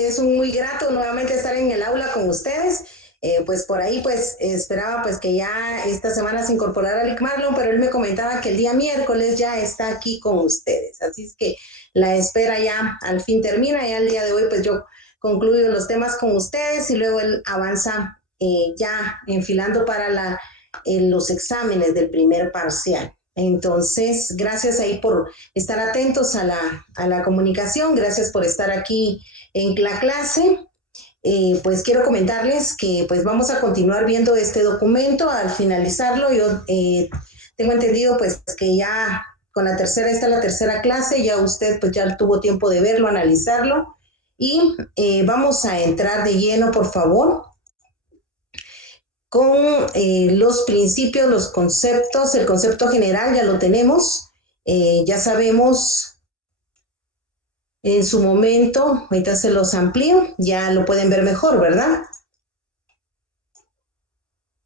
Es un muy grato nuevamente estar en el aula con ustedes. Pues por ahí pues esperaba pues que ya esta semana se incorporara Lick Marlon, pero él me comentaba que el día miércoles ya está aquí con ustedes. Así es que la espera ya al fin termina. Ya el día de hoy pues yo concluyo los temas con ustedes y luego él avanza ya enfilando para los exámenes del primer parcial. Entonces, gracias ahí por estar atentos a la comunicación, gracias por estar aquí en la clase. Pues quiero comentarles que pues vamos a continuar viendo este documento. Al finalizarlo, yo tengo entendido pues que ya con esta es la tercera clase, ya usted pues ya tuvo tiempo de verlo, analizarlo, y vamos a entrar de lleno, por favor, con los principios, los conceptos. El concepto general ya lo tenemos, ya sabemos en su momento, ahorita se los amplío, ya lo pueden ver mejor, ¿verdad?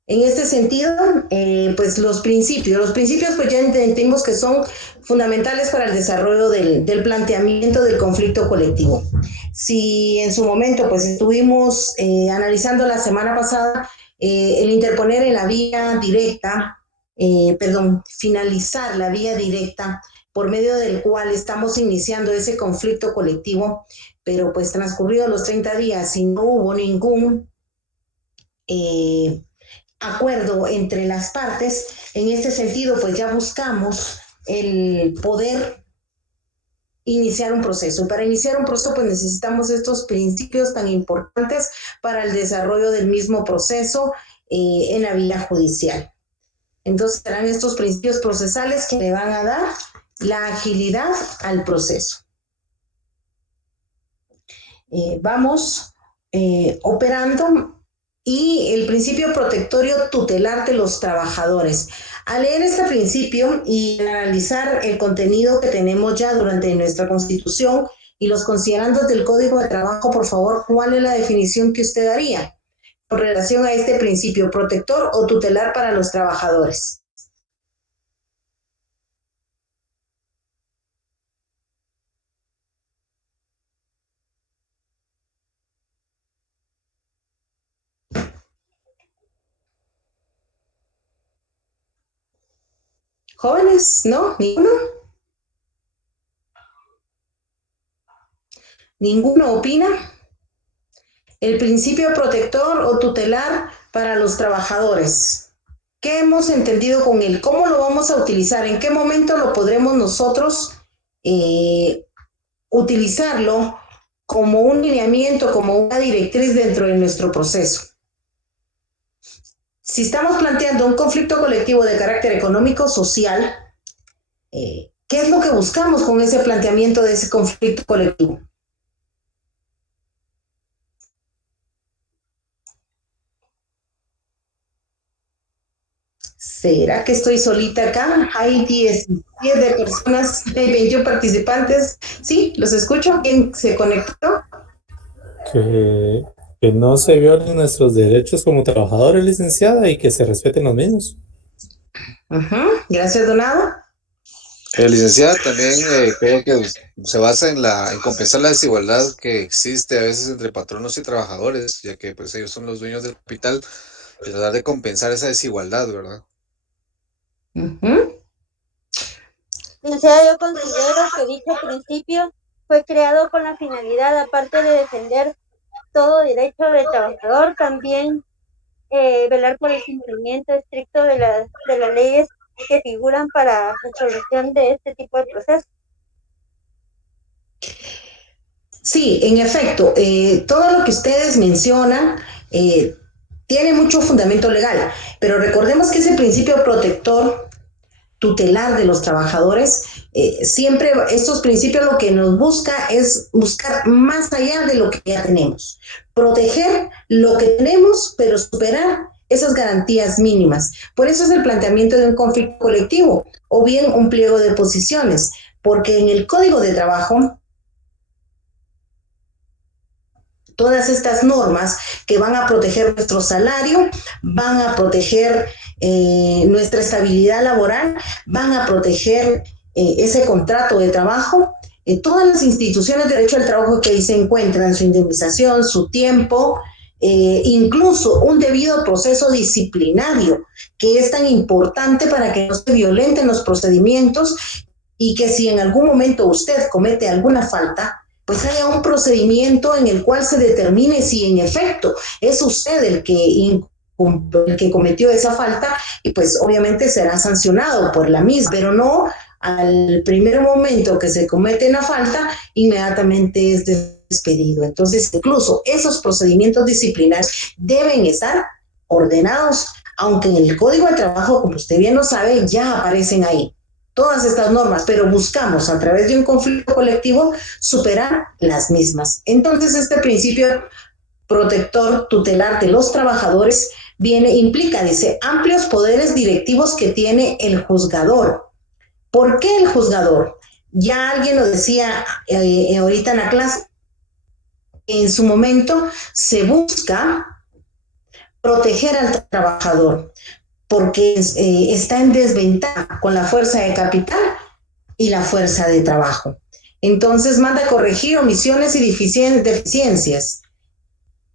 En este sentido, pues los principios pues ya entendimos que son fundamentales para el desarrollo del planteamiento del conflicto colectivo. Si en su momento pues estuvimos analizando la semana pasada el interponer en la vía directa, finalizar la vía directa por medio del cual estamos iniciando ese conflicto colectivo, pero pues transcurridos los 30 días y no hubo ningún acuerdo entre las partes. En este sentido, pues ya buscamos el poder iniciar un proceso. Para iniciar un proceso, pues necesitamos estos principios tan importantes para el desarrollo del mismo proceso en la vía judicial. Entonces, serán estos principios procesales que le van a dar la agilidad al proceso. Vamos operando. Y el principio protectorio tutelar de los trabajadores. Al leer este principio y analizar el contenido que tenemos ya durante nuestra Constitución y los considerandos del Código de Trabajo, por favor, ¿cuál es la definición que usted daría con relación a este principio protector o tutelar para los trabajadores? Jóvenes, ¿no? ¿Ninguno? ¿Ninguno opina? El principio protector o tutelar para los trabajadores. ¿Qué hemos entendido con él? ¿Cómo lo vamos a utilizar? ¿En qué momento lo podremos nosotros utilizarlo como un lineamiento, como una directriz dentro de nuestro proceso? Si estamos planteando un conflicto colectivo de carácter económico, social, ¿qué es lo que buscamos con ese planteamiento de ese conflicto colectivo? ¿Será que estoy solita acá? Hay 17 personas, hay 21 participantes. Sí, los escucho. ¿Quién se conectó? Que no se violen nuestros derechos como trabajadores, licenciada, y que se respeten los mismos. Gracias, Donado. Licenciada, también creo que se basa en compensar la desigualdad que existe a veces entre patronos y trabajadores, ya que pues ellos son los dueños del capital, y tratar de compensar esa desigualdad, ¿verdad? Licenciada, yo considero que dicho principio fue creado con la finalidad, aparte de defender todo derecho del trabajador, también velar por el cumplimiento estricto de las leyes que figuran para la solución de este tipo de procesos. Sí, en efecto, todo lo que ustedes mencionan tiene mucho fundamento legal, pero recordemos que ese principio protector tutelar de los trabajadores, siempre estos principios lo que nos busca es buscar más allá de lo que ya tenemos, proteger lo que tenemos, pero superar esas garantías mínimas. Por eso es el planteamiento de un conflicto colectivo o bien un pliego de posiciones, porque en el Código de Trabajo todas estas normas que van a proteger nuestro salario, van a proteger nuestra estabilidad laboral, van a proteger ese contrato de trabajo, todas las instituciones de derecho al trabajo que ahí se encuentran, su indemnización, su tiempo, incluso un debido proceso disciplinario, que es tan importante para que no se violenten los procedimientos y que si en algún momento usted comete alguna falta, pues haya un procedimiento en el cual se determine si en efecto es usted el que cometió esa falta y pues obviamente será sancionado por la misma, pero no al primer momento que se comete una falta, inmediatamente es despedido. Entonces, incluso esos procedimientos disciplinarios deben estar ordenados, aunque en el Código de Trabajo, como usted bien lo sabe, ya aparecen ahí todas estas normas, pero buscamos a través de un conflicto colectivo superar las mismas. Entonces, este principio protector tutelar de los trabajadores implica, dice, amplios poderes directivos que tiene el juzgador. ¿Por qué el juzgador? Ya alguien lo decía ahorita en la clase. En su momento se busca proteger al trabajador porque está en desventaja con la fuerza de capital y la fuerza de trabajo. Entonces manda a corregir omisiones y deficiencias.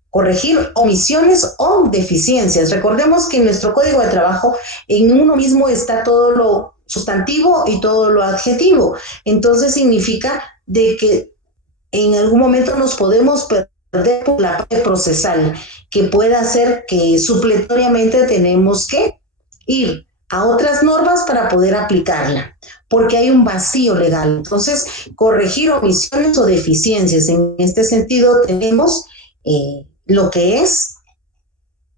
Corregir omisiones o deficiencias. Recordemos que en nuestro Código de Trabajo en uno mismo está todo lo sustantivo y todo lo adjetivo. Entonces significa de que en algún momento nos podemos perder por la parte procesal, que puede hacer que supletoriamente tenemos que ir a otras normas para poder aplicarla, porque hay un vacío legal. Entonces, corregir omisiones o deficiencias. En este sentido, tenemos lo que es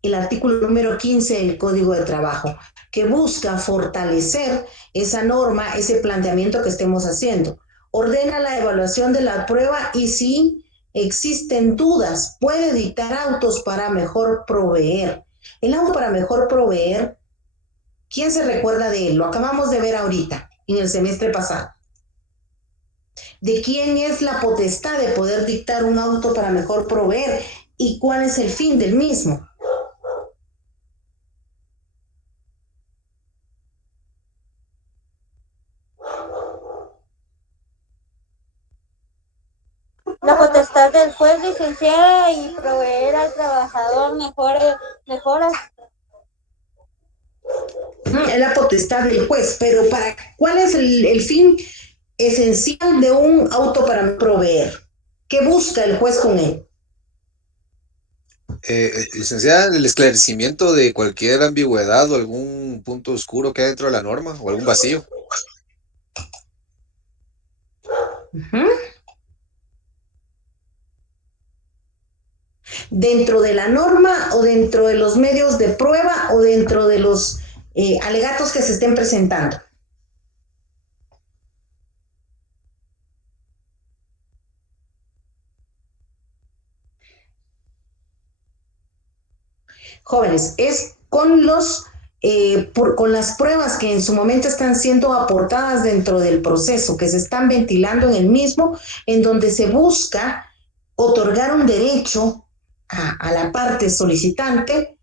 el artículo número 15 del Código de Trabajo, que busca fortalecer esa norma, ese planteamiento que estemos haciendo. Ordena la evaluación de la prueba y si existen dudas, puede dictar autos para mejor proveer. El auto para mejor proveer, ¿quién se recuerda de él? Lo acabamos de ver ahorita, en el semestre pasado. ¿De quién es la potestad de poder dictar un auto para mejor proveer? ¿Y cuál es el fin del mismo? La potestad del juez, licenciada, y proveer al trabajador mejoras. Es la potestad del juez, pero ¿cuál es el fin esencial de un auto para proveer? ¿Qué busca el juez con él? Licenciada, el esclarecimiento de cualquier ambigüedad o algún punto oscuro que hay dentro de la norma o algún vacío. Uh-huh. Dentro de la norma o dentro de los medios de prueba o dentro de los alegatos que se estén presentando. Jóvenes, es con con las pruebas que en su momento están siendo aportadas dentro del proceso, que se están ventilando en el mismo, en donde se busca otorgar un derecho a la parte solicitante,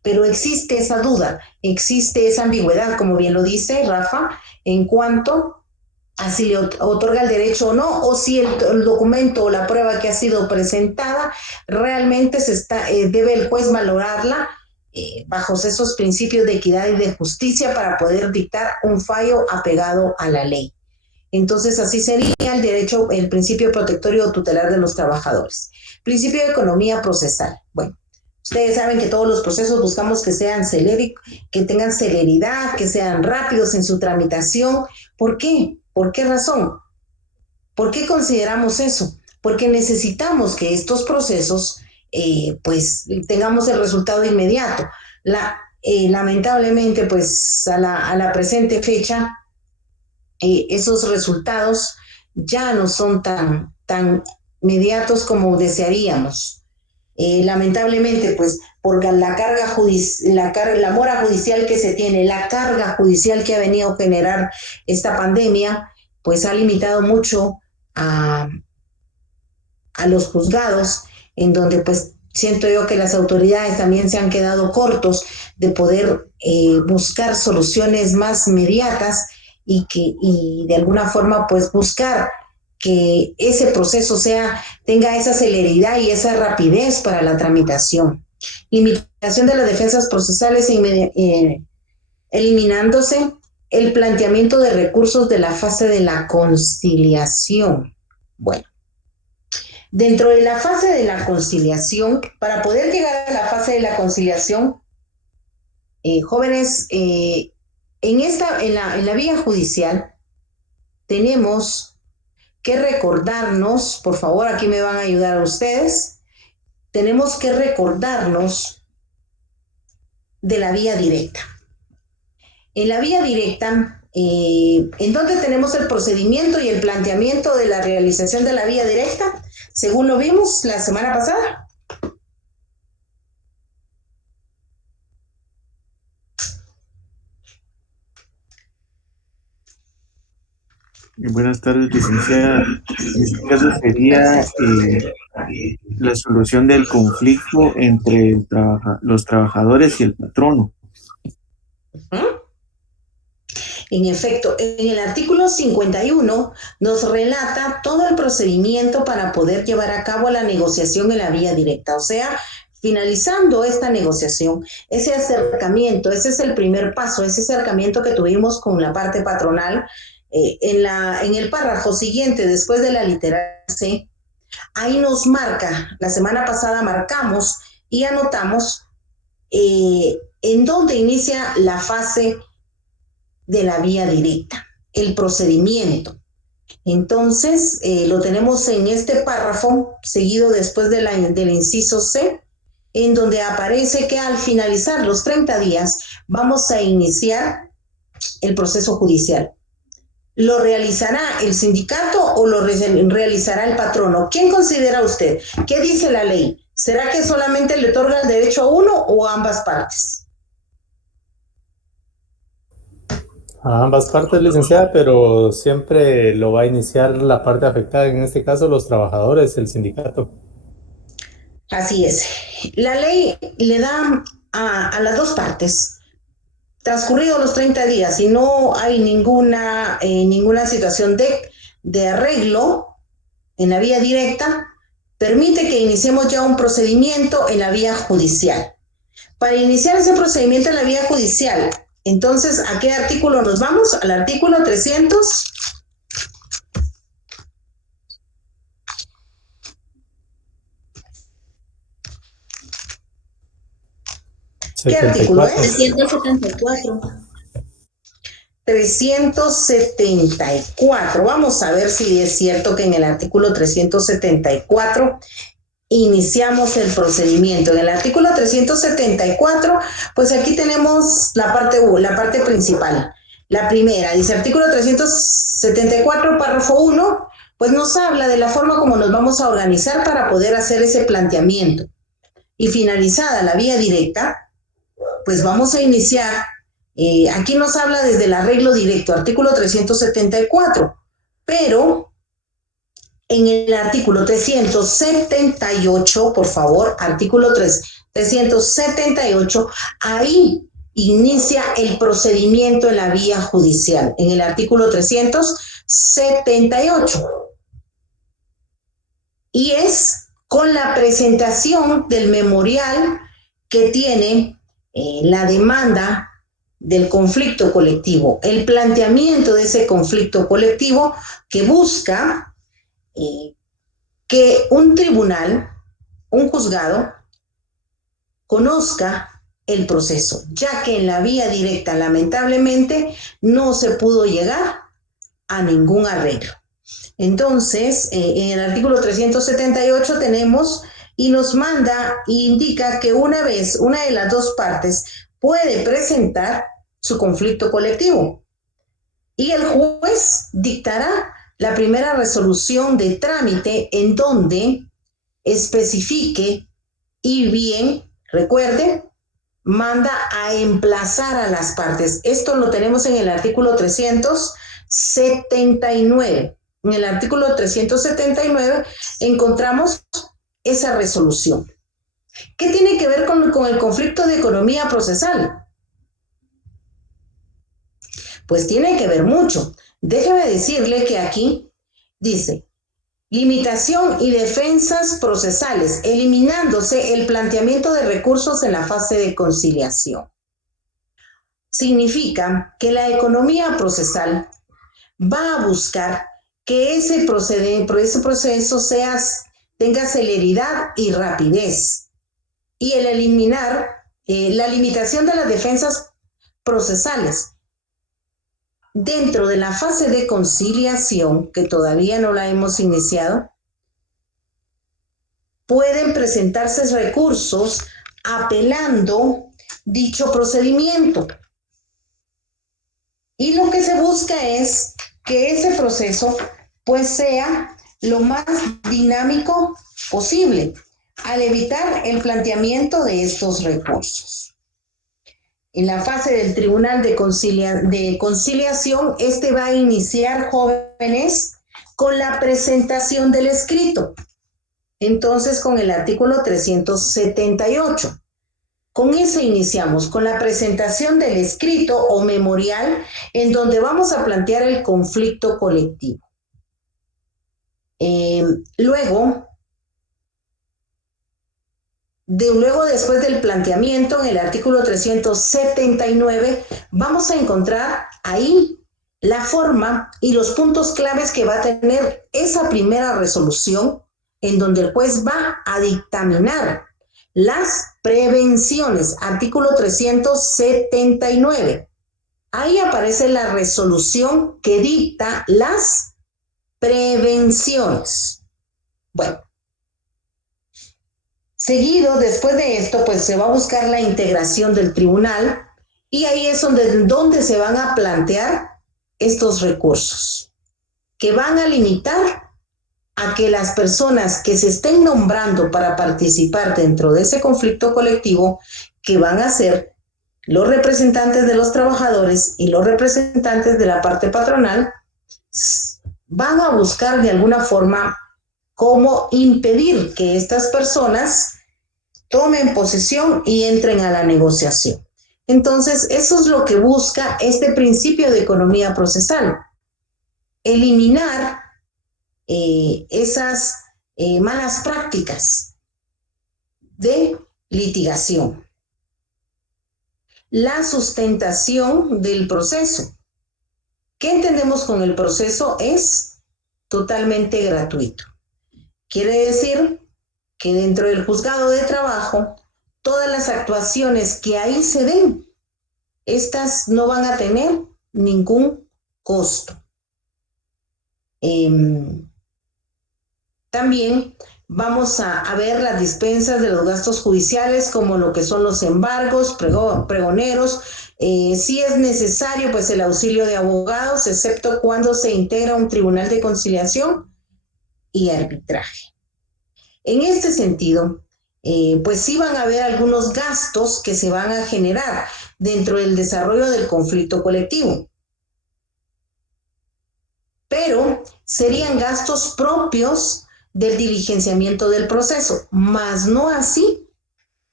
pero existe esa duda, existe esa ambigüedad, como bien lo dice Rafa, en cuanto a si le otorga el derecho o no, o si el documento o la prueba que ha sido presentada realmente debe el juez valorarla bajo esos principios de equidad y de justicia para poder dictar un fallo apegado a la ley. Entonces, así sería el principio protectorio tutelar de los trabajadores. Principio de economía procesal. Bueno, ustedes saben que todos los procesos buscamos que que tengan celeridad, que sean rápidos en su tramitación. ¿Por qué? ¿Por qué razón? ¿Por qué consideramos eso? Porque necesitamos que estos procesos, pues, tengamos el resultado inmediato. Lamentablemente, pues, a la presente fecha, esos resultados ya no son tan inmediatos como desearíamos. Lamentablemente, pues, por la mora judicial que se tiene, la carga judicial que ha venido a generar esta pandemia, pues ha limitado mucho a los juzgados, en donde pues siento yo que las autoridades también se han quedado cortos de poder buscar soluciones más inmediatas y de alguna forma pues buscar que ese proceso tenga esa celeridad y esa rapidez para la tramitación. Limitación de las defensas procesales eliminándose el planteamiento de recursos de la fase de la conciliación. Bueno, dentro de la fase de la conciliación, para poder llegar a la fase de la conciliación, jóvenes, en la vía judicial tenemos que recordarnos, por favor, aquí me van a ayudar a ustedes, tenemos que recordarnos de la vía directa. En la vía directa, ¿en dónde tenemos el procedimiento y el planteamiento de la realización de la vía directa? Según lo vimos la semana pasada. Buenas tardes, licenciada. En este caso sería la solución del conflicto entre los trabajadores y el patrono. En efecto, en el artículo 51 nos relata todo el procedimiento para poder llevar a cabo la negociación en la vía directa. O sea, finalizando esta negociación, ese acercamiento, ese es el primer paso, ese acercamiento que tuvimos con la parte patronal, en el párrafo siguiente, después de la litera C, ahí nos marca, la semana pasada marcamos y anotamos en dónde inicia la fase de la vía directa, el procedimiento. Entonces, lo tenemos en este párrafo, seguido después del inciso C, en donde aparece que al finalizar los 30 días vamos a iniciar el proceso judicial. ¿Lo realizará el sindicato o lo realizará el patrono? ¿Quién considera usted? ¿Qué dice la ley? ¿Será que solamente le otorga el derecho a uno o a ambas partes? A ambas partes, licenciada, pero siempre lo va a iniciar la parte afectada, en este caso los trabajadores, el sindicato. Así es. La ley le da a las dos partes, transcurridos los 30 días, y no hay ninguna situación de arreglo en la vía directa, permite que iniciemos ya un procedimiento en la vía judicial. Para iniciar ese procedimiento en la vía judicial, entonces, ¿a qué artículo nos vamos? Al artículo 300. ¿Qué artículo es? 374. 374. Vamos a ver si es cierto que en el artículo 374 iniciamos el procedimiento. En el artículo 374, pues aquí tenemos la parte principal. La primera, dice artículo 374, párrafo 1, pues nos habla de la forma como nos vamos a organizar para poder hacer ese planteamiento. Y finalizada la vía directa, pues vamos a iniciar, aquí nos habla desde el arreglo directo, artículo 374, pero en el artículo 378, por favor, artículo 378, ahí inicia el procedimiento en la vía judicial, en el artículo 378. Y es con la presentación del memorial que tiene la demanda del conflicto colectivo, el planteamiento de ese conflicto colectivo que busca que un tribunal, un juzgado, conozca el proceso, ya que en la vía directa, lamentablemente, no se pudo llegar a ningún arreglo. Entonces, en el artículo 378 tenemos y nos manda e indica que una de las dos partes puede presentar su conflicto colectivo y el juez dictará la primera resolución de trámite en donde especifique y bien, recuerde, manda a emplazar a las partes. Esto lo tenemos en el artículo 379. En el artículo 379 encontramos esa resolución. ¿Qué tiene que ver con el conflicto de economía procesal? pues tiene que ver mucho. Déjeme decirle que aquí dice, limitación y defensas procesales, eliminándose el planteamiento de recursos en la fase de conciliación. Significa que la economía procesal va a buscar que ese proceso tenga celeridad y rapidez. Y el eliminar la limitación de las defensas procesales dentro de la fase de conciliación, que todavía no la hemos iniciado, pueden presentarse recursos apelando dicho procedimiento. Y lo que se busca es que ese proceso pues sea lo más dinámico posible al evitar el planteamiento de estos recursos. En la fase del Tribunal de Conciliación, este va a iniciar, jóvenes, con la presentación del escrito. Entonces, con el artículo 378. Con eso iniciamos, con la presentación del escrito o memorial, en donde vamos a plantear el conflicto colectivo. Luego, después del planteamiento, en el artículo 379, vamos a encontrar ahí la forma y los puntos claves que va a tener esa primera resolución, en donde el juez va a dictaminar las prevenciones, artículo 379. Ahí aparece la resolución que dicta las prevenciones. Bueno, seguido, después de esto, pues se va a buscar la integración del tribunal y ahí es donde se van a plantear estos recursos que van a limitar a que las personas que se estén nombrando para participar dentro de ese conflicto colectivo, que van a ser los representantes de los trabajadores y los representantes de la parte patronal, van a buscar de alguna forma cómo impedir que estas personas tomen posesión y entren a la negociación. Entonces, eso es lo que busca este principio de economía procesal, eliminar esas malas prácticas de litigación. La sustentación del proceso. ¿Qué entendemos con el proceso? Es totalmente gratuito. Quiere decir que dentro del juzgado de trabajo, todas las actuaciones que ahí se den, estas no van a tener ningún costo. También vamos a ver las dispensas de los gastos judiciales, como lo que son los embargos, pregoneros, si es necesario, pues el auxilio de abogados, excepto cuando se integra un tribunal de conciliación y arbitraje. En este sentido, pues sí van a haber algunos gastos que se van a generar dentro del desarrollo del conflicto colectivo, pero serían gastos propios del diligenciamiento del proceso, mas no así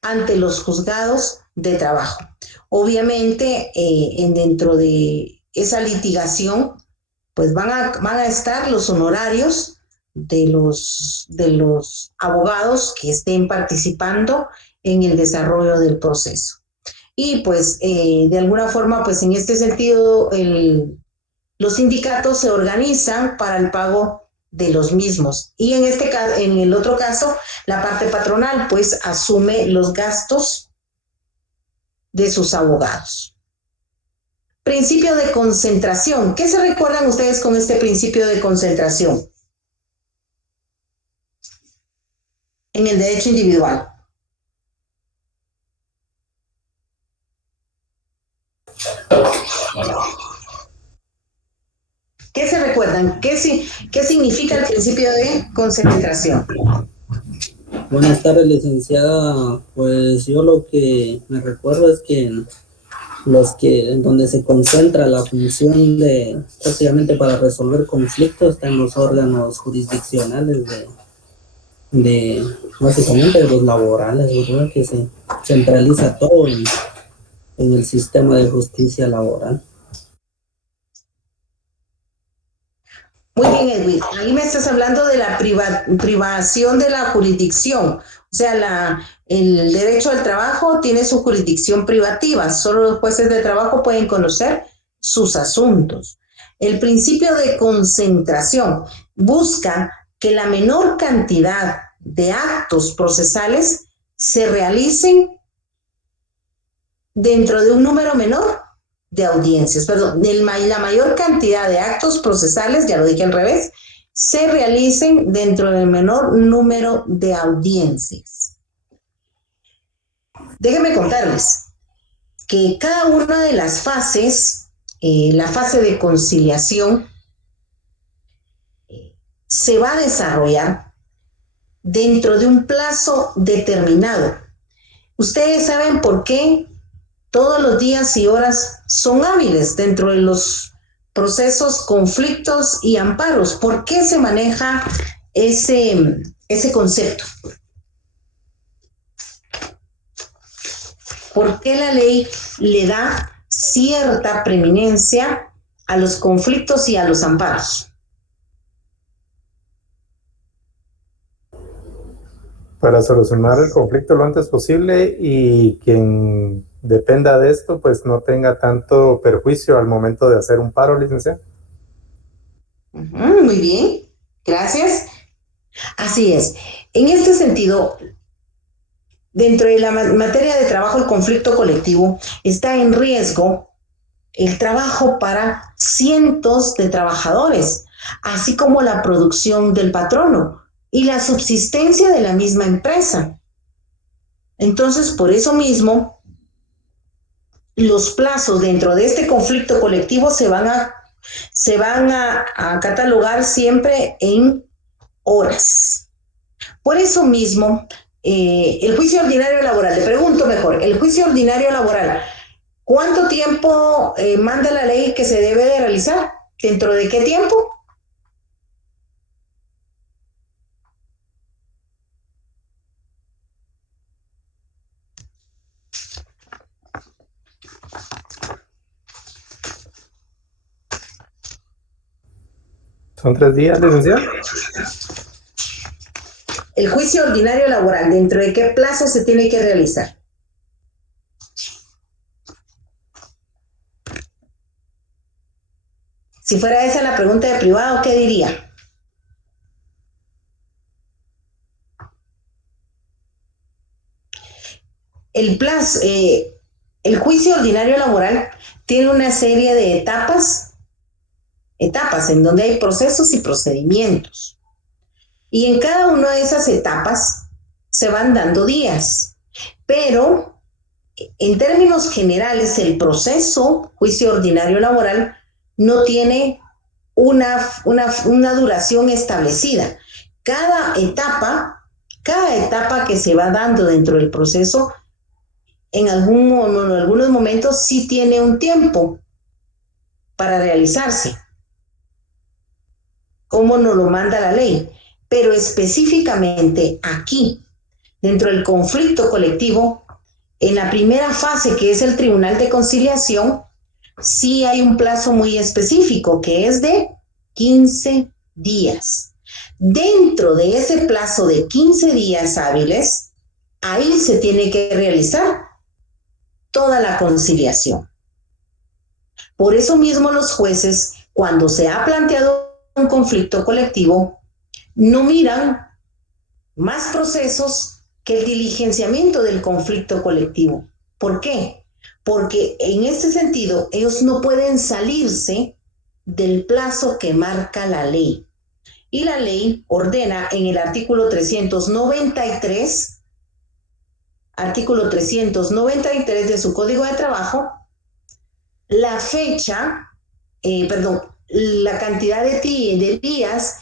ante los juzgados de trabajo. Obviamente, dentro de esa litigación, pues van a estar los honorarios de los abogados que estén participando en el desarrollo del proceso. Y pues, de alguna forma, pues en este sentido, los sindicatos se organizan para el pago de los mismos. Y en este caso, en el otro caso, la parte patronal pues asume los gastos de sus abogados. Principio de concentración. ¿Qué se recuerdan ustedes con este principio de concentración en el derecho individual? ¿Qué se recuerdan? ¿Qué significa el principio de concentración? Buenas tardes, licenciada. Pues yo lo que me recuerdo es que en donde se concentra la función de prácticamente para resolver conflictos está en los órganos jurisdiccionales de básicamente de los laborales, ¿verdad? Que se centraliza todo en el sistema de justicia laboral. Muy bien, Edwin. Ahí me estás hablando de la privación de la jurisdicción. O sea, el derecho al trabajo tiene su jurisdicción privativa. Solo los jueces de trabajo pueden conocer sus asuntos. El principio de concentración busca que la menor cantidad de actos procesales se realicen dentro de un número menor de audiencias, perdón, la mayor cantidad de actos procesales, ya lo dije al revés, se realicen dentro del menor número de audiencias. Déjenme contarles que cada una de las fases, la fase de conciliación, se va a desarrollar dentro de un plazo determinado. Ustedes saben por qué todos los días y horas son hábiles dentro de los procesos, conflictos y amparos. ¿Por qué se maneja ese concepto? ¿Por qué la ley le da cierta preeminencia a los conflictos y a los amparos? Para solucionar el conflicto lo antes posible y quien dependa de esto, pues no tenga tanto perjuicio al momento de hacer un paro, licenciado. Muy bien, gracias. Así es. En este sentido, dentro de la materia de trabajo, el conflicto colectivo está en riesgo el trabajo para cientos de trabajadores, así como la producción del patrono y la subsistencia de la misma empresa. Entonces, por eso mismo, los plazos dentro de este conflicto colectivo se van a catalogar siempre en horas. Por eso mismo, el juicio ordinario laboral, le pregunto mejor, el juicio ordinario laboral, ¿cuánto tiempo manda la ley que se debe de realizar? ¿Dentro de qué tiempo? ¿Son 3 días, licenciado? El juicio ordinario laboral, ¿dentro de qué plazo se tiene que realizar? Si fuera esa la pregunta de privado, ¿qué diría? El plazo, el juicio ordinario laboral tiene una serie de etapas en donde hay procesos y procedimientos. Y en cada una de esas etapas se van dando días. Pero en términos generales, el proceso, juicio ordinario laboral, no tiene una duración establecida. Cada etapa que se va dando dentro del proceso, en algunos momentos sí tiene un tiempo para realizarse, como nos lo manda la ley. Pero específicamente aquí, dentro del conflicto colectivo, en la primera fase, que es el Tribunal de Conciliación, sí hay un plazo muy específico, que es de 15 días. Dentro de ese plazo de 15 días hábiles, ahí se tiene que realizar toda la conciliación. Por eso mismo los jueces, cuando se ha planteado un conflicto colectivo, no miran más procesos que el diligenciamiento del conflicto colectivo. ¿Por qué? Porque en este sentido ellos no pueden salirse del plazo que marca la ley. Y la ley ordena en el artículo 393 de su Código de Trabajo, la fecha, la cantidad de días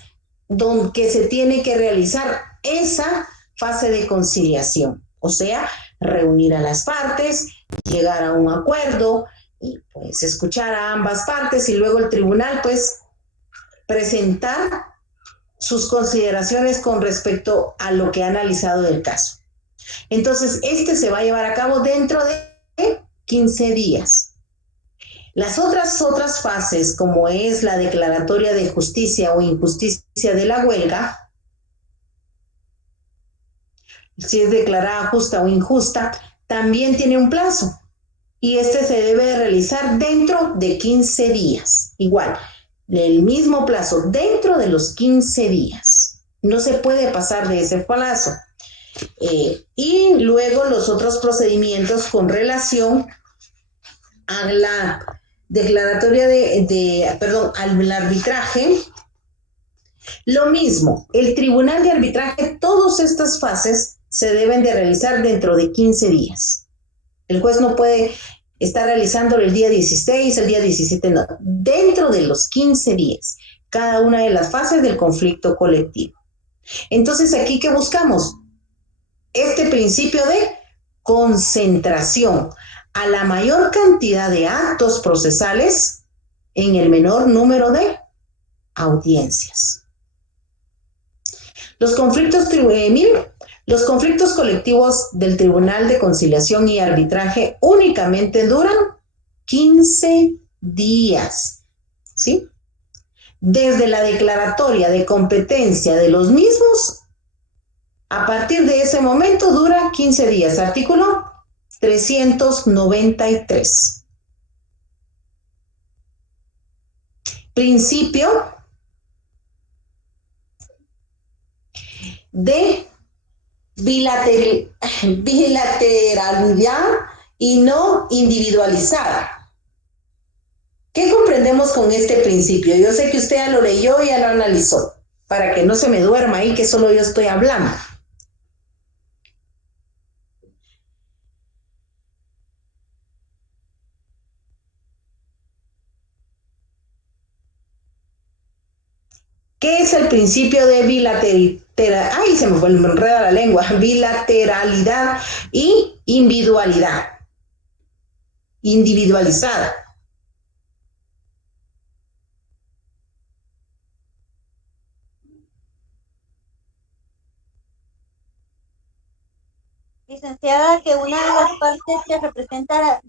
que se tiene que realizar esa fase de conciliación. O sea, reunir a las partes, llegar a un acuerdo y pues escuchar a ambas partes y luego el tribunal pues presentar sus consideraciones con respecto a lo que ha analizado del caso. Entonces, se va a llevar a cabo dentro de 15 días. Las otras fases, como es la declaratoria de justicia o injusticia de la huelga, si es declarada justa o injusta, también tiene un plazo. Y este se debe de realizar dentro de 15 días. Igual, el mismo plazo, dentro de los 15 días. No se puede pasar de ese plazo. Y luego los otros procedimientos con relación a la declaratoria al arbitraje. Lo mismo, el tribunal de arbitraje, todas estas fases se deben de realizar dentro de 15 días. El juez no puede estar realizándolo el día 16, el día 17, no. Dentro de los 15 días, cada una de las fases del conflicto colectivo. Entonces, ¿aquí qué buscamos? Este principio de concentración a la mayor cantidad de actos procesales en el menor número de audiencias. Los conflictos colectivos del Tribunal de Conciliación y Arbitraje únicamente duran 15 días, ¿sí? Desde la declaratoria de competencia de los mismos, a partir de ese momento dura 15 días. Artículo 393. Principio de bilateralidad y no individualizada. ¿Qué comprendemos con este principio? Yo sé que usted ya lo leyó y ya lo analizó, para que no se me duerma ahí que solo yo estoy hablando. ¿Qué es el principio de bilateralidad? Ay, se me enreda la lengua. Bilateralidad y individualidad. Individualizada. Licenciada, que una de las partes que representa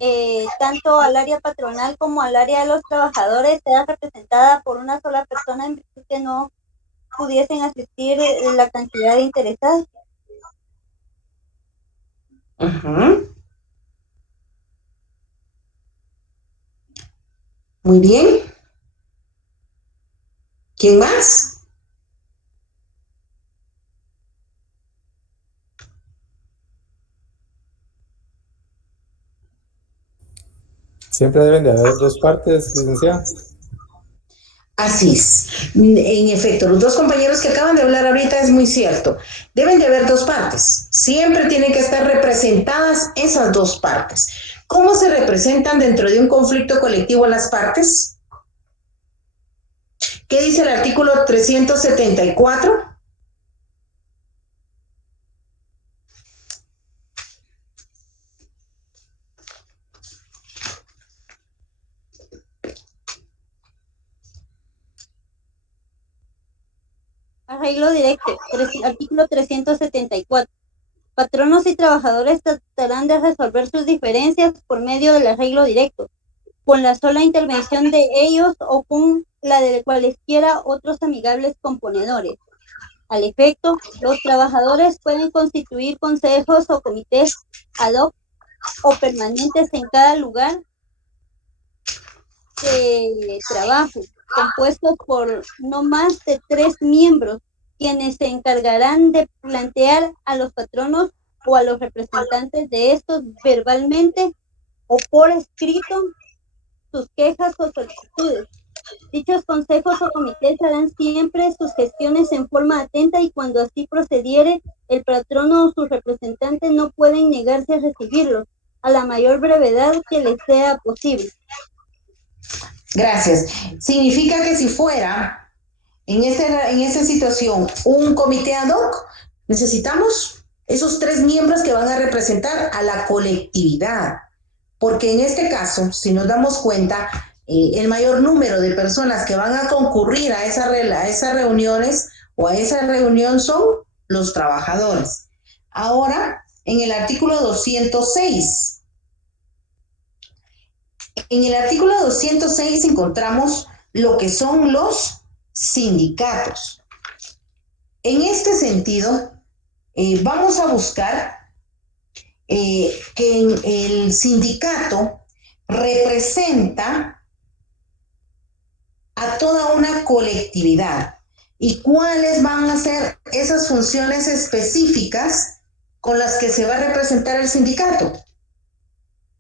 tanto al área patronal como al área de los trabajadores sea representada por una sola persona en virtud que no pudiesen asistir la cantidad de interesados. Muy bien. ¿Quién más? Siempre deben de haber dos partes, licenciada. Así es. En efecto, los dos compañeros que acaban de hablar ahorita es muy cierto. Deben de haber dos partes. Siempre tienen que estar representadas esas dos partes. ¿Cómo se representan dentro de un conflicto colectivo las partes? ¿Qué dice el artículo 374? Arreglo directo, artículo 374. Patronos y trabajadores tratarán de resolver sus diferencias por medio del arreglo directo, con la sola intervención de ellos o con la de cualesquiera otros amigables componedores. Al efecto, los trabajadores pueden constituir consejos o comités ad hoc o permanentes en cada lugar de trabajo, compuestos por no más de 3 miembros, quienes se encargarán de plantear a los patronos o a los representantes de estos verbalmente o por escrito sus quejas o solicitudes. Dichos consejos o comités harán siempre sus gestiones en forma atenta y cuando así procediere, el patrono o sus representantes no pueden negarse a recibirlos a la mayor brevedad que les sea posible. Gracias. Significa que si fuera en esta situación un comité ad hoc, necesitamos esos 3 miembros que van a representar a la colectividad. Porque en este caso, si nos damos cuenta, el mayor número de personas que van a concurrir a esas reuniones o a esa reunión son los trabajadores. Ahora, en el artículo 206, En el artículo 206 encontramos lo que son los sindicatos. En este sentido, vamos a buscar que el sindicato representa a toda una colectividad y cuáles van a ser esas funciones específicas con las que se va a representar el sindicato.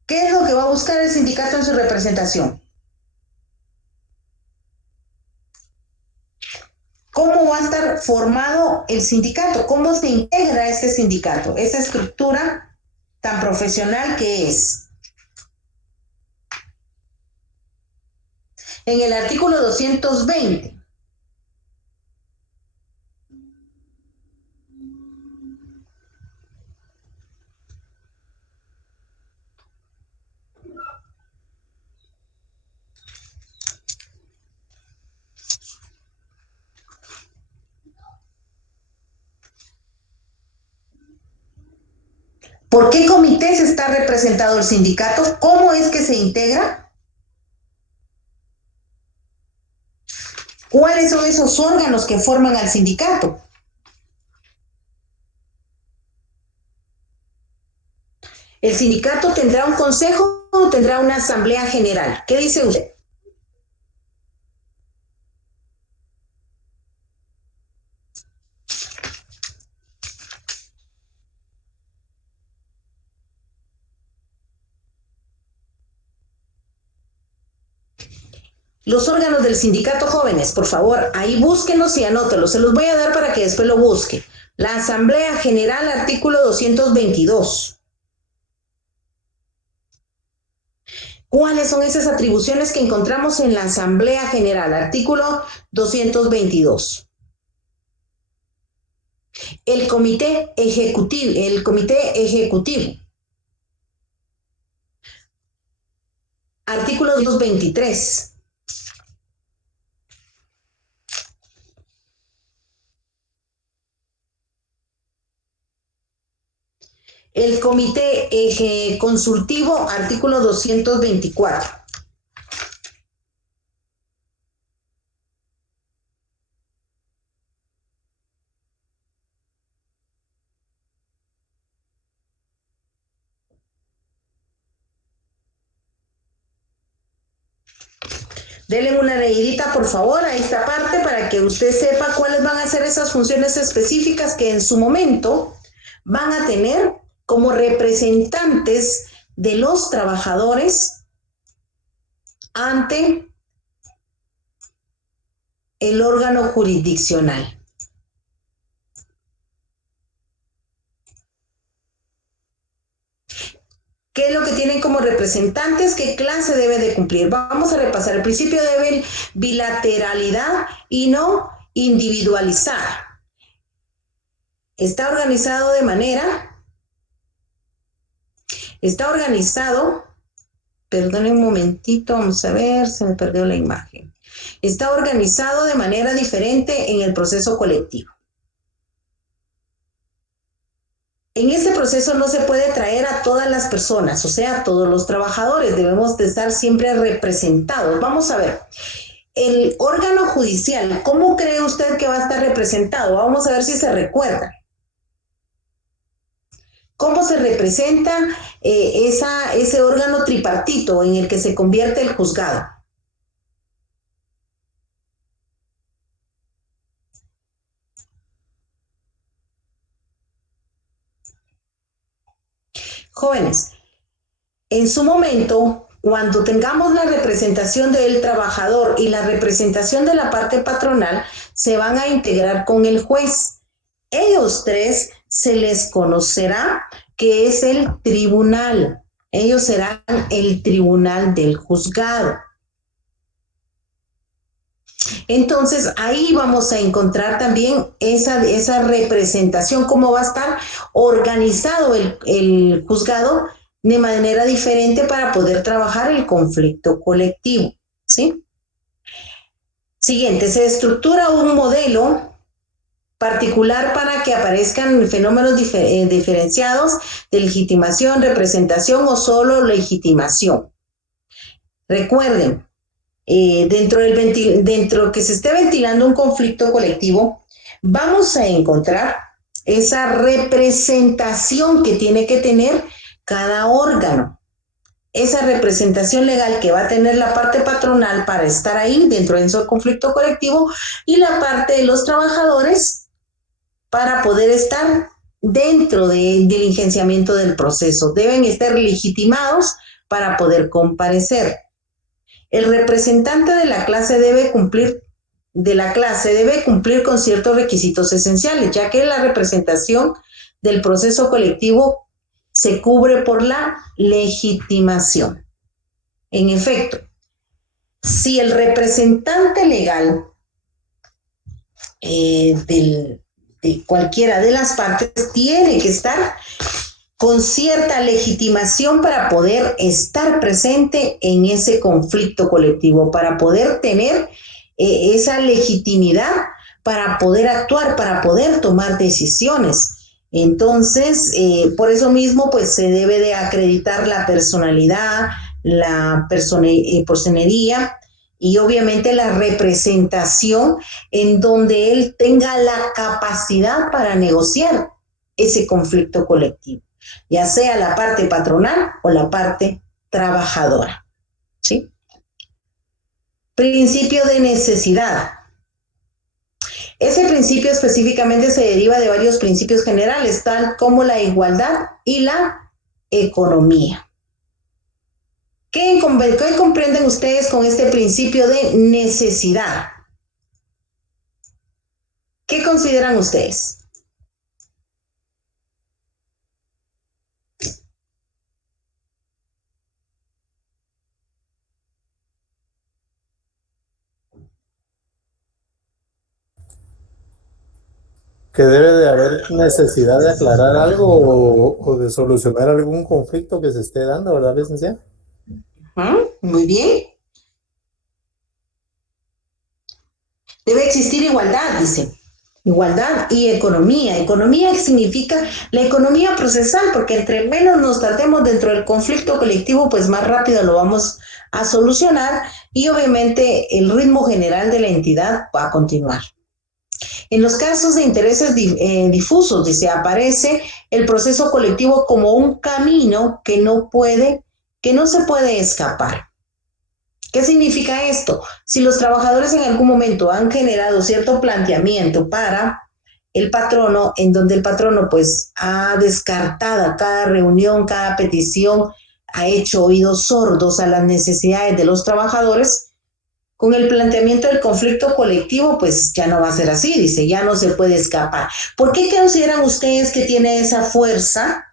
¿Qué es lo que va a buscar el sindicato en su representación? ¿Cómo va a estar formado el sindicato? ¿Cómo se integra este sindicato? Esa estructura tan profesional que es. En el artículo 220. ¿Por qué comités está representado el sindicato? ¿Cómo es que se integra? ¿Cuáles son esos órganos que forman al sindicato? ¿El sindicato tendrá un consejo o tendrá una asamblea general? ¿Qué dice usted? Los órganos del sindicato jóvenes, por favor, ahí búsquenlos y anótenlos. Se los voy a dar para que después lo busque. La Asamblea General, artículo 222. ¿Cuáles son esas atribuciones que encontramos en la Asamblea General? Artículo 222. El comité ejecutivo. Artículo 223. El comité consultivo, artículo 224. Denle una leidita, por favor, a esta parte para que usted sepa cuáles van a ser esas funciones específicas que en su momento van a tener como representantes de los trabajadores ante el órgano jurisdiccional. ¿Qué es lo que tienen como representantes? ¿Qué clase debe de cumplir? Vamos a repasar. El principio de bilateralidad y no individualizar. Está organizado, perdón un momentito, vamos a ver, se me perdió la imagen. Está organizado de manera diferente en el proceso colectivo. En este proceso no se puede traer a todas las personas, o sea, a todos los trabajadores, debemos de estar siempre representados. Vamos a ver, el órgano judicial, ¿cómo cree usted que va a estar representado? Vamos a ver si se recuerda. ¿Cómo se representa ese órgano tripartito en el que se convierte el juzgado? Jóvenes, en su momento, cuando tengamos la representación del trabajador y la representación de la parte patronal, se van a integrar con el juez. Ellos tres se les conocerá que es el tribunal. Ellos serán el tribunal del juzgado. Entonces, ahí vamos a encontrar también esa representación, cómo va a estar organizado el juzgado de manera diferente para poder trabajar el conflicto colectivo, ¿sí? Siguiente, se estructura un modelo particular para que aparezcan fenómenos diferenciados de legitimación, representación o solo legitimación. Recuerden, dentro que se esté ventilando un conflicto colectivo, vamos a encontrar esa representación que tiene que tener cada órgano, esa representación legal que va a tener la parte patronal para estar ahí dentro de ese conflicto colectivo y la parte de los trabajadores para poder estar dentro del diligenciamiento del proceso. Deben estar legitimados para poder comparecer. El representante de la clase debe cumplir con ciertos requisitos esenciales, ya que la representación del proceso colectivo se cubre por la legitimación. En efecto, si el representante legal de cualquiera de las partes tiene que estar con cierta legitimación para poder estar presente en ese conflicto colectivo, para poder tener esa legitimidad, para poder actuar, para poder tomar decisiones. Entonces, por eso mismo, pues se debe de acreditar la personalidad, la personería y obviamente la representación en donde él tenga la capacidad para negociar ese conflicto colectivo, ya sea la parte patronal o la parte trabajadora, ¿sí? Principio de necesidad. Ese principio específicamente se deriva de varios principios generales, tal como la igualdad y la economía. ¿Qué comprenden ustedes con este principio de necesidad? ¿Qué consideran ustedes? ¿Que debe de haber necesidad de aclarar algo o de solucionar algún conflicto que se esté dando, ¿verdad, licenciada? Muy bien. Debe existir igualdad, dice. Igualdad y economía. Economía significa la economía procesal, porque entre menos nos tardemos dentro del conflicto colectivo, pues más rápido lo vamos a solucionar y obviamente el ritmo general de la entidad va a continuar. En los casos de intereses difusos, dice, aparece el proceso colectivo como un camino que no se puede escapar. ¿Qué significa esto? Si los trabajadores en algún momento han generado cierto planteamiento para el patrono, en donde el patrono pues ha descartado cada reunión, cada petición, ha hecho oídos sordos a las necesidades de los trabajadores, con el planteamiento del conflicto colectivo, pues ya no va a ser así, dice, ya no se puede escapar. ¿Por qué consideran ustedes que tiene esa fuerza?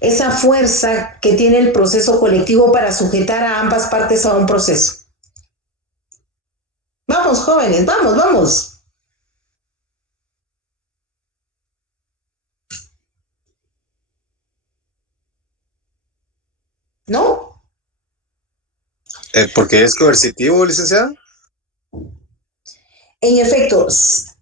Esa fuerza que tiene el proceso colectivo para sujetar a ambas partes a un proceso. Vamos, jóvenes, vamos, vamos. ¿No? ¿Porque es coercitivo, licenciada? En efecto,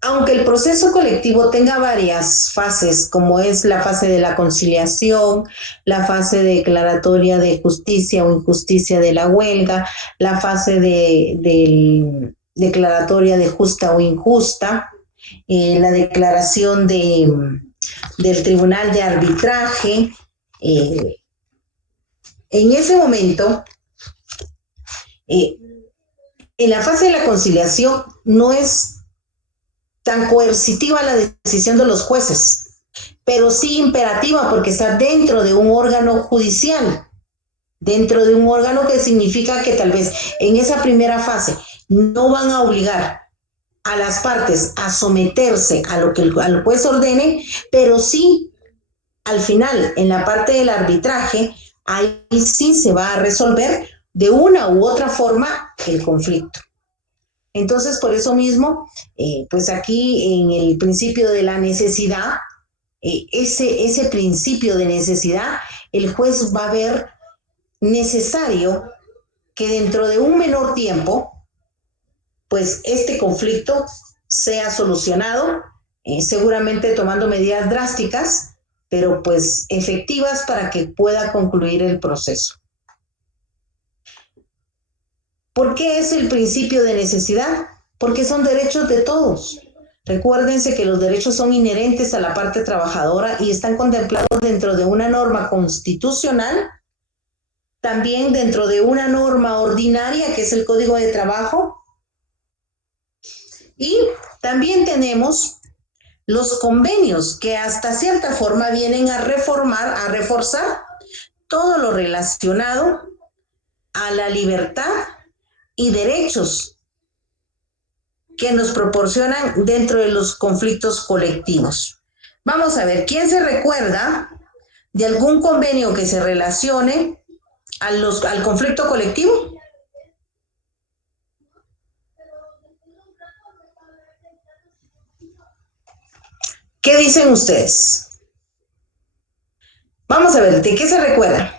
aunque el proceso colectivo tenga varias fases, como es la fase de la conciliación, la fase declaratoria de justicia o injusticia de la huelga, la fase de declaratoria de justa o injusta, la declaración del tribunal de arbitraje, en ese momento, en la fase de la conciliación no es tan coercitiva la decisión de los jueces, pero sí imperativa porque está dentro de un órgano judicial, dentro de un órgano que significa que tal vez en esa primera fase no van a obligar a las partes a someterse a lo que el juez ordene, pero sí al final, en la parte del arbitraje, ahí sí se va a resolver de una u otra forma el conflicto. Entonces, por eso mismo, pues aquí en el principio de la necesidad, ese principio de necesidad, el juez va a ver necesario que dentro de un menor tiempo pues este conflicto sea solucionado, seguramente tomando medidas drásticas, pero pues efectivas para que pueda concluir el proceso. ¿Por qué es el principio de necesidad? Porque son derechos de todos. Recuérdense que los derechos son inherentes a la parte trabajadora y están contemplados dentro de una norma constitucional, también dentro de una norma ordinaria que es el Código de Trabajo, y también tenemos los convenios que hasta cierta forma vienen a reforzar todo lo relacionado a la libertad y derechos que nos proporcionan dentro de los conflictos colectivos. Vamos a ver, ¿quién se recuerda de algún convenio que se relacione al conflicto colectivo? ¿Qué dicen ustedes? Vamos a ver, ¿de qué se recuerda?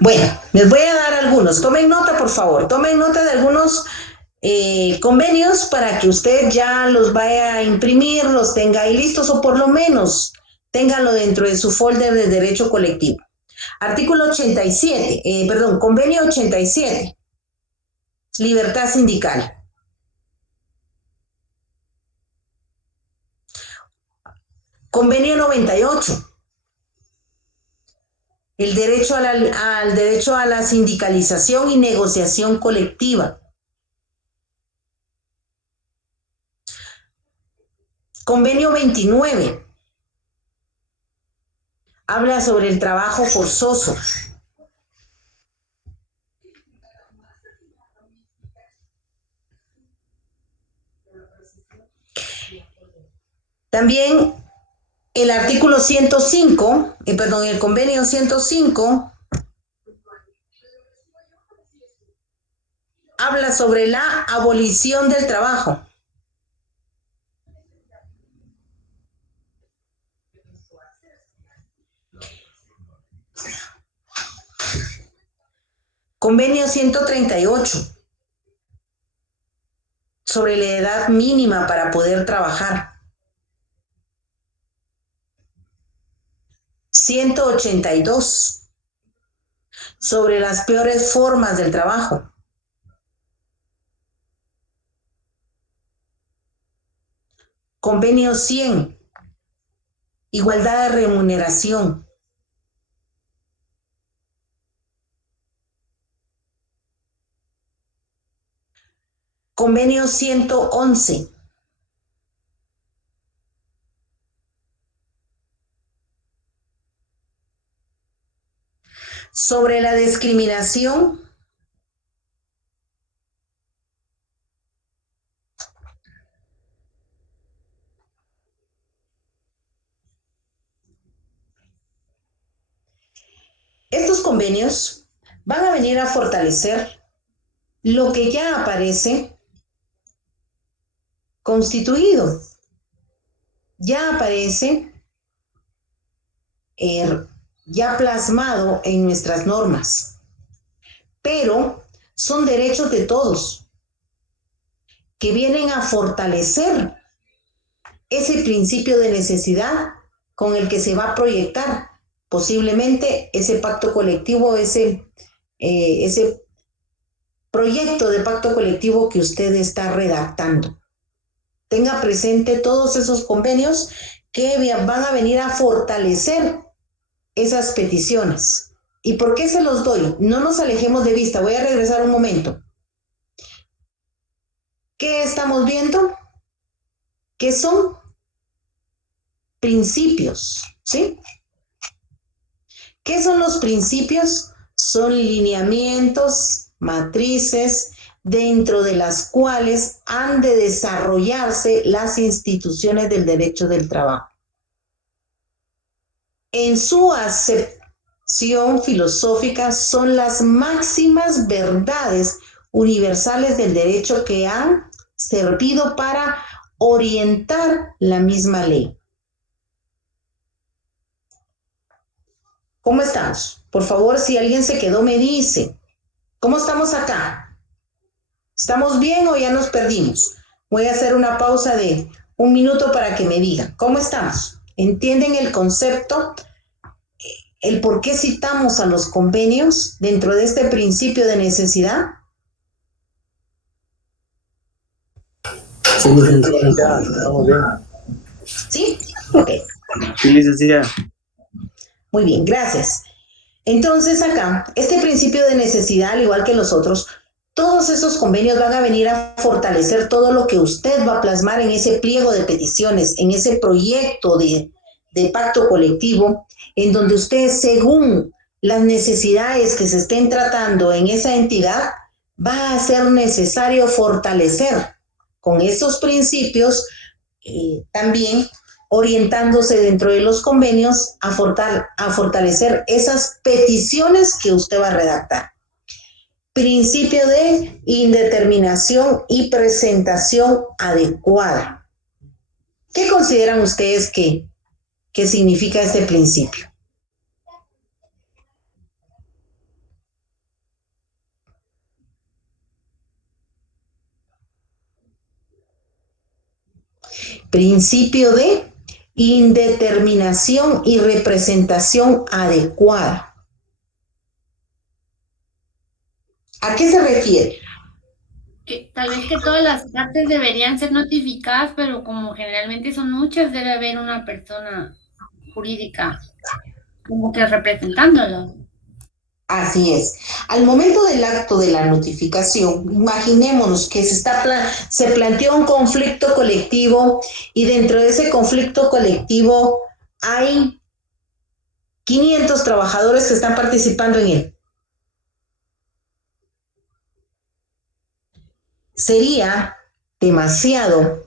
Bueno, les voy a dar algunos. Tomen nota, por favor. Tomen nota de algunos convenios para que usted ya los vaya a imprimir, los tenga ahí listos o por lo menos ténganlo dentro de su folder de derecho colectivo. Artículo 87, convenio 87, libertad sindical. Convenio 98, el derecho al derecho a la sindicalización y negociación colectiva. Convenio 29, habla sobre el trabajo forzoso. También el artículo 105, el convenio 105, habla sobre la abolición del trabajo. Convenio 138, sobre la edad mínima para poder trabajar. 182, sobre las peores formas del trabajo. Convenio 100, igualdad de remuneración. Convenio 111, sobre la discriminación estos convenios van a venir a fortalecer lo que ya aparece constituido, ya aparece ya plasmado en nuestras normas, pero son derechos de todos que vienen a fortalecer ese principio de necesidad con el que se va a proyectar posiblemente ese pacto colectivo, ese proyecto de pacto colectivo que usted está redactando. Tenga presente todos esos convenios que van a venir a fortalecer esas peticiones. ¿Y por qué se los doy? No nos alejemos de vista. Voy a regresar un momento. ¿Qué estamos viendo? ¿Qué son? Principios, ¿sí? ¿Qué son los principios? Son lineamientos, matrices, dentro de las cuales han de desarrollarse las instituciones del derecho del trabajo. En su acepción filosófica son las máximas verdades universales del derecho que han servido para orientar la misma ley. ¿Cómo estamos? Por favor, si alguien se quedó, me dice. ¿Cómo estamos acá? ¿Estamos bien o ya nos perdimos? Voy a hacer una pausa de 1 minuto para que me digan. ¿Cómo estamos? ¿Entienden el concepto? ¿El por qué citamos a los convenios dentro de este principio de necesidad? Sí, licenciada. Estamos bien. ¿Sí? Ok. Sí, licenciada. Muy bien, gracias. Entonces acá, este principio de necesidad, al igual que los otros, todos esos convenios van a venir a fortalecer todo lo que usted va a plasmar en ese pliego de peticiones, en ese proyecto de pacto colectivo, en donde usted, según las necesidades que se estén tratando en esa entidad, va a ser necesario fortalecer con esos principios también orientándose dentro de los convenios a fortalecer esas peticiones que usted va a redactar. Principio de indeterminación y presentación adecuada. ¿Qué consideran ustedes que significa este principio? Principio de indeterminación y representación adecuada. ¿A qué se refiere? Que tal vez que todas las partes deberían ser notificadas, pero como generalmente son muchas, debe haber una persona jurídica como que representándolo. Así es. Al momento del acto de la notificación, imaginémonos que se planteó un conflicto colectivo y dentro de ese conflicto colectivo hay 500 trabajadores que están participando en él. Sería demasiado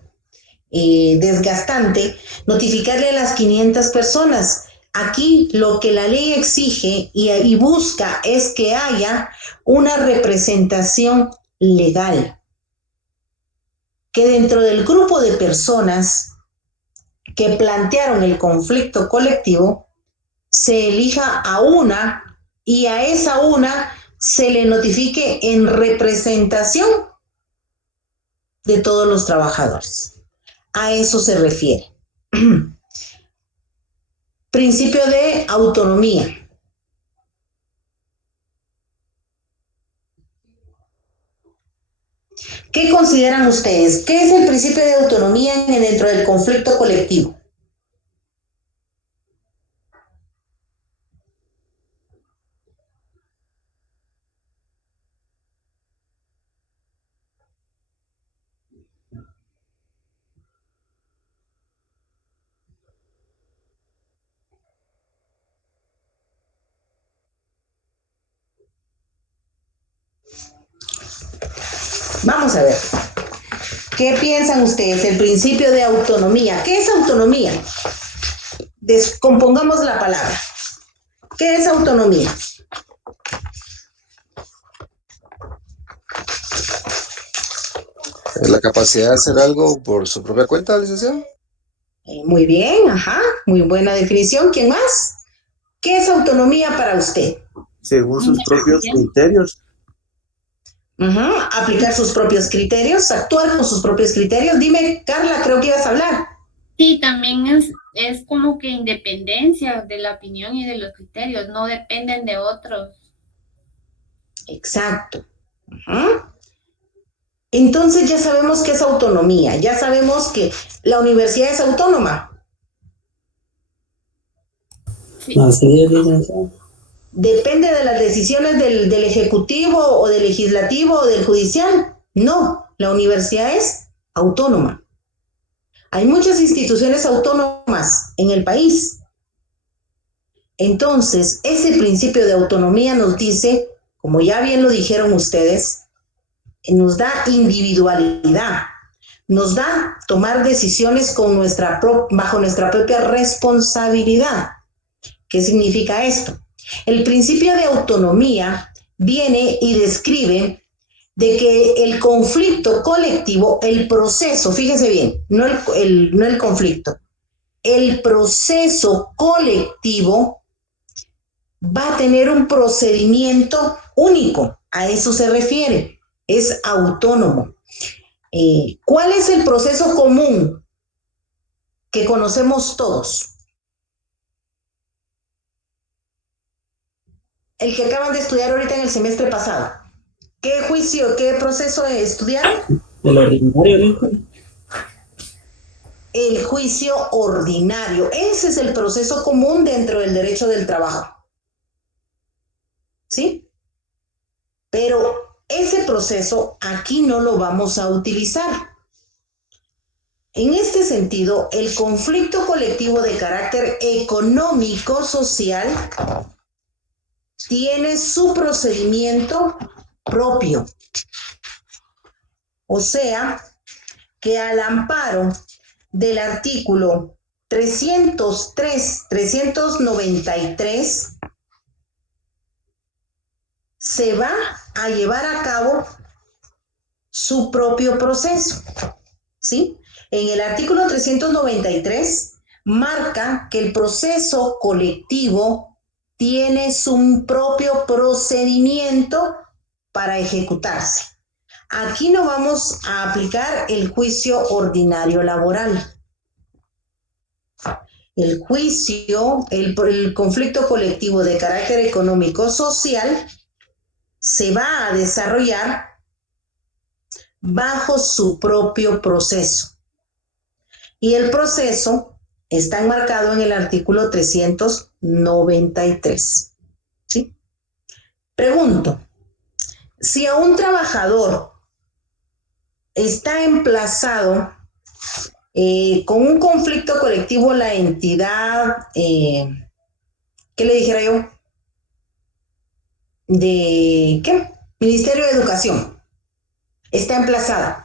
desgastante notificarle a las 500 personas. Aquí lo que la ley exige y busca es que haya una representación legal, que dentro del grupo de personas que plantearon el conflicto colectivo se elija a una y a esa una se le notifique en representación de todos los trabajadores. A eso se refiere. Principio de autonomía. ¿Qué consideran ustedes? ¿Qué es el principio de autonomía dentro del conflicto colectivo? Vamos a ver. ¿Qué piensan ustedes? El principio de autonomía. ¿Qué es autonomía? Descompongamos la palabra. ¿Qué es autonomía? La capacidad de hacer algo por su propia cuenta, licenciado. Muy bien, ajá, muy buena definición. ¿Quién más? ¿Qué es autonomía para usted? Según sus propios criterios. Aplicar sus propios criterios, actuar con sus propios criterios. Dime, Carla, creo que ibas a hablar. Sí, también es como que independencia de la opinión y de los criterios, no dependen de otros. Exacto. Entonces ya sabemos qué es autonomía, ya sabemos que la universidad es autónoma. Sí. Así es, licenciado. ¿Depende de las decisiones del ejecutivo o del legislativo o del judicial? No, la universidad es autónoma. Hay muchas instituciones autónomas en el país. Entonces, ese principio de autonomía nos dice, como ya bien lo dijeron ustedes, nos da individualidad, nos da tomar decisiones bajo nuestra propia responsabilidad. ¿Qué significa esto? El principio de autonomía viene y describe de que el conflicto colectivo, el proceso, fíjese bien, no el conflicto, el proceso colectivo va a tener un procedimiento único, a eso se refiere, es autónomo. ¿Cuál es el proceso común que conocemos todos? El que acaban de estudiar ahorita en el semestre pasado. ¿Qué juicio, qué proceso estudiaron? El ordinario, ¿no? El juicio ordinario. Ese es el proceso común dentro del derecho del trabajo. ¿Sí? Pero ese proceso aquí no lo vamos a utilizar. En este sentido, el conflicto colectivo de carácter económico social tiene su procedimiento propio. O sea, que al amparo del artículo 393 se va a llevar a cabo su propio proceso, ¿sí? En el artículo 393 marca que el proceso colectivo tiene su propio procedimiento para ejecutarse. Aquí no vamos a aplicar el juicio ordinario laboral. El juicio, el conflicto colectivo de carácter económico social se va a desarrollar bajo su propio proceso. Y el proceso está enmarcado en el artículo 393. ¿Sí? Pregunto, si a un trabajador está emplazado con un conflicto colectivo la entidad, ¿qué le dijera yo? ¿De qué? Ministerio de Educación. Está emplazada.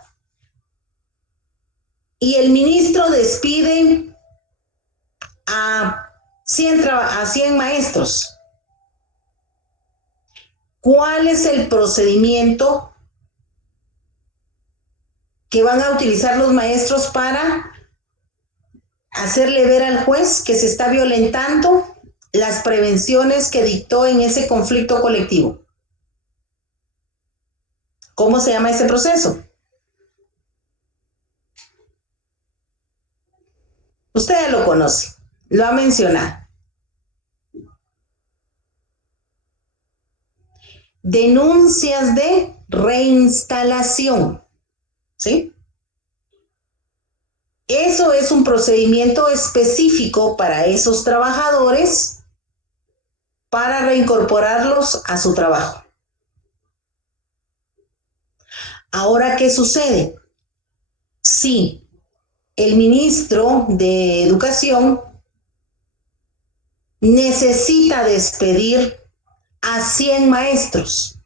Y el ministro despide a 100 maestros. ¿Cuál es el procedimiento que van a utilizar los maestros para hacerle ver al juez que se está violentando las prevenciones que dictó en ese conflicto colectivo? ¿Cómo se llama ese proceso? Usted lo conoce, lo ha mencionado. Denuncias de reinstalación, ¿sí? Eso es un procedimiento específico para esos trabajadores para reincorporarlos a su trabajo. Ahora, ¿qué sucede? Sí. El ministro de Educación necesita despedir a 100 maestros,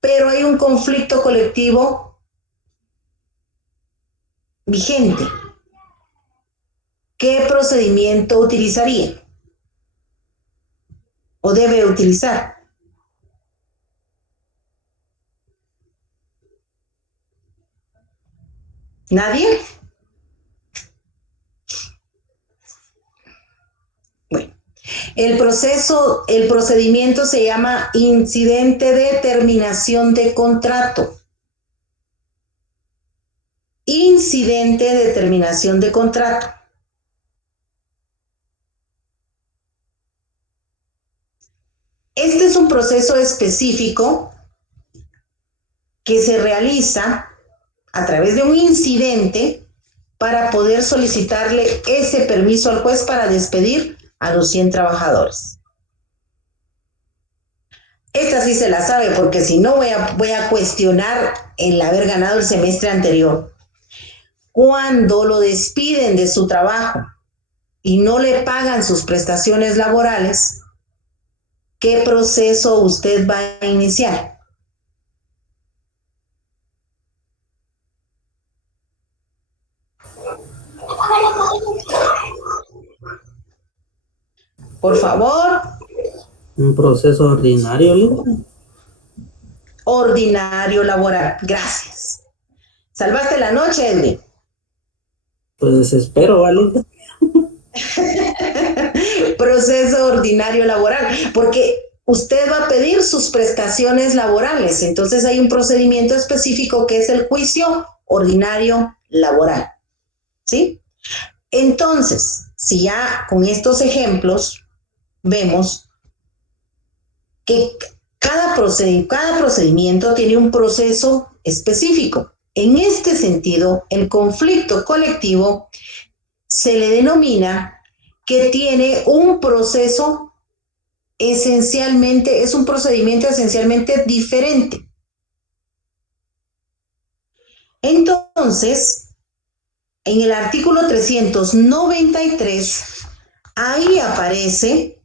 pero hay un conflicto colectivo vigente. ¿Qué procedimiento utilizaría? ¿O debe utilizar? ¿Nadie? Bueno, el procedimiento se llama incidente de terminación de contrato. Incidente de terminación de contrato. Este es un proceso específico que se realiza a través de un incidente para poder solicitarle ese permiso al juez para despedir a los 100 trabajadores. Esta sí se la sabe, porque si no voy a cuestionar el haber ganado el semestre anterior. Cuando lo despiden de su trabajo y no le pagan sus prestaciones laborales, ¿qué proceso usted va a iniciar? Por favor. Un proceso ordinario, Linda. Ordinario laboral. Gracias. ¿Salvaste la noche, Edwin? Pues espero, Linda. proceso ordinario laboral, porque usted va a pedir sus prestaciones laborales, entonces hay un procedimiento específico que es el juicio ordinario laboral, ¿sí? Entonces, si ya con estos ejemplos vemos que cada procedimiento tiene un proceso específico. En este sentido, el conflicto colectivo se le denomina que tiene un proceso esencialmente, es un procedimiento esencialmente diferente. Entonces, en el artículo 393, ahí aparece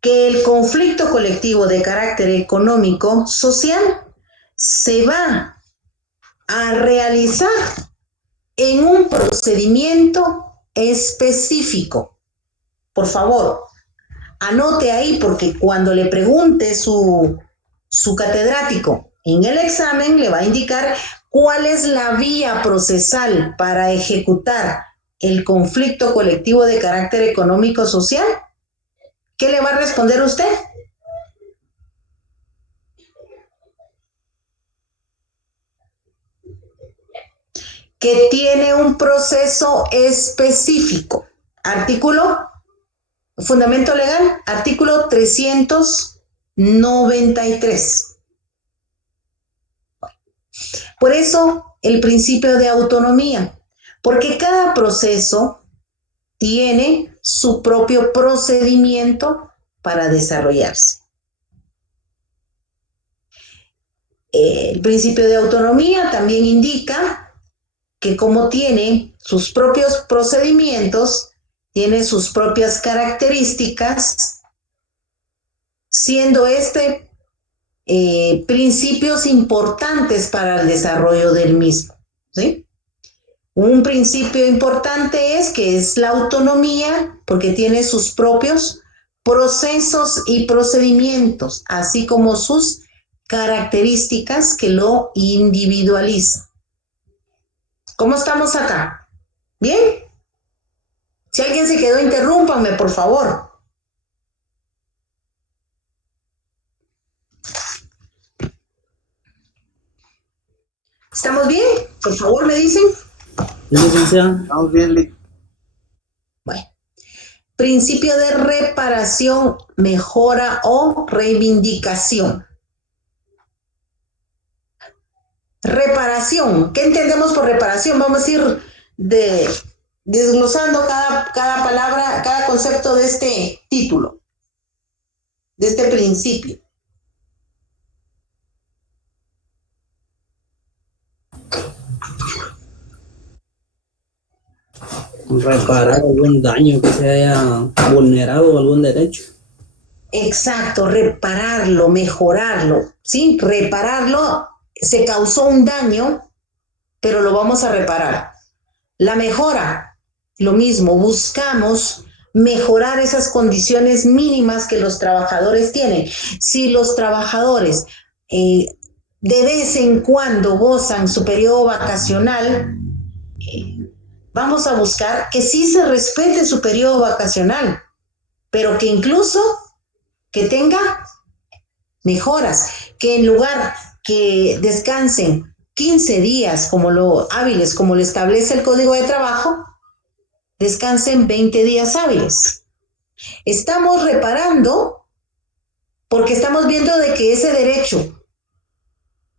que el conflicto colectivo de carácter económico social se va a realizar en un procedimiento específico. Por favor, anote ahí porque cuando le pregunte su catedrático en el examen le va a indicar cuál es la vía procesal para ejecutar el conflicto colectivo de carácter económico social. ¿Qué le va a responder usted? Que tiene un proceso específico. Artículo, fundamento legal, artículo 393. Por eso el principio de autonomía, porque cada proceso tiene su propio procedimiento para desarrollarse. El principio de autonomía también indica que como tiene sus propios procedimientos, tiene sus propias características, siendo principios importantes para el desarrollo del mismo, ¿sí? Un principio importante es que es la autonomía, porque tiene sus propios procesos y procedimientos, así como sus características que lo individualizan. ¿Cómo estamos acá? ¿Bien? Si alguien se quedó, interrúmpanme, por favor. ¿Estamos bien? Por favor, me dicen. Licenciada. Estamos bien, Bueno. Principio de reparación, mejora o reivindicación. Reparación. ¿Qué entendemos por reparación? Vamos a ir desglosando cada palabra, cada concepto de este título, de este principio. Reparar algún daño que se haya vulnerado algún derecho. Exacto, repararlo, mejorarlo, ¿sí? Repararlo, se causó un daño, pero lo vamos a reparar. La mejora, lo mismo, buscamos mejorar esas condiciones mínimas que los trabajadores tienen. Si los trabajadores de vez en cuando gozan su periodo vacacional, vamos a buscar que sí se respete su periodo vacacional, pero que incluso que tenga mejoras, que en lugar que descansen 15 días hábiles, como lo establece el Código de Trabajo, descansen 20 días hábiles. Estamos reparando porque estamos viendo de que ese derecho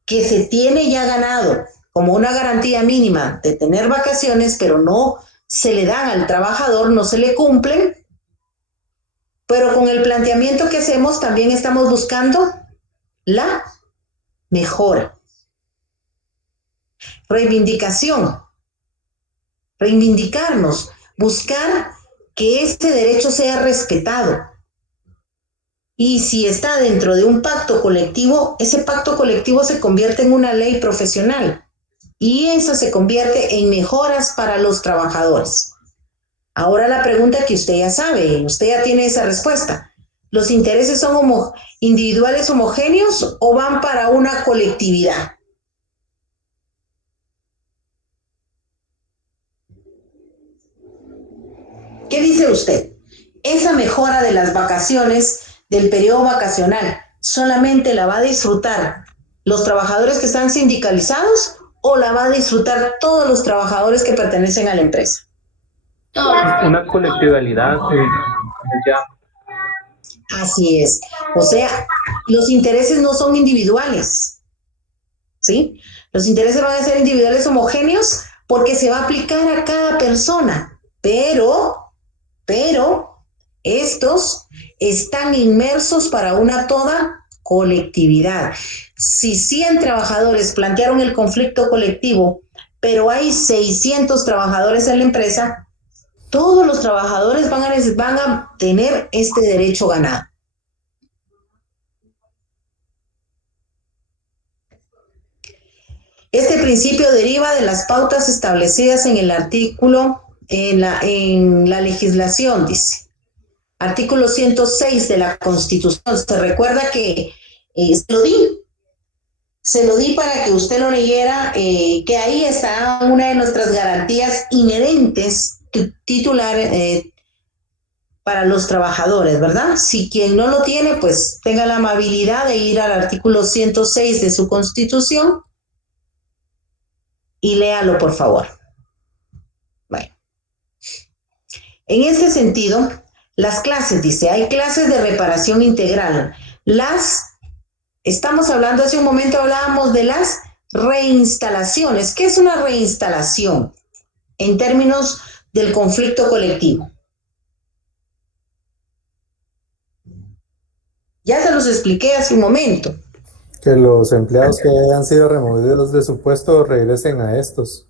que se tiene ya ganado como una garantía mínima de tener vacaciones, pero no se le dan al trabajador, no se le cumplen, pero con el planteamiento que hacemos también estamos buscando la mejora. Reivindicación, reivindicarnos, buscar que este derecho sea respetado. Y si está dentro de un pacto colectivo, ese pacto colectivo se convierte en una ley profesional y eso se convierte en mejoras para los trabajadores. Ahora la pregunta que usted ya sabe, usted ya tiene esa respuesta. ¿Los intereses son individuales homogéneos o van para una colectividad? ¿Qué dice usted? Esa mejora de las vacaciones, del periodo vacacional, ¿solamente la va a disfrutar los trabajadores que están sindicalizados o la va a disfrutar todos los trabajadores que pertenecen a la empresa? Todos. Una colectividad ya. Así es. O sea, los intereses no son individuales, ¿sí? Los intereses van a ser individuales homogéneos porque se va a aplicar a cada persona, pero estos están inmersos para una toda colectividad. Si 100 trabajadores plantearon el conflicto colectivo, pero hay 600 trabajadores en la empresa, todos los trabajadores van a tener este derecho ganado. Este principio deriva de las pautas establecidas en el artículo, en la legislación, dice. Artículo 106 de la Constitución. Se recuerda que se lo di para que usted lo leyera, que ahí está una de nuestras garantías inherentes titular para los trabajadores, ¿verdad? Si quien no lo tiene, pues tenga la amabilidad de ir al artículo 106 de su Constitución y léalo, por favor. Bueno. En este sentido, las clases, dice, hay clases de reparación integral. Estamos hablando, hace un momento hablábamos de las reinstalaciones. ¿Qué es una reinstalación en términos del conflicto colectivo? Ya se los expliqué hace un momento. Que los empleados que hayan sido removidos de su puesto regresen a estos.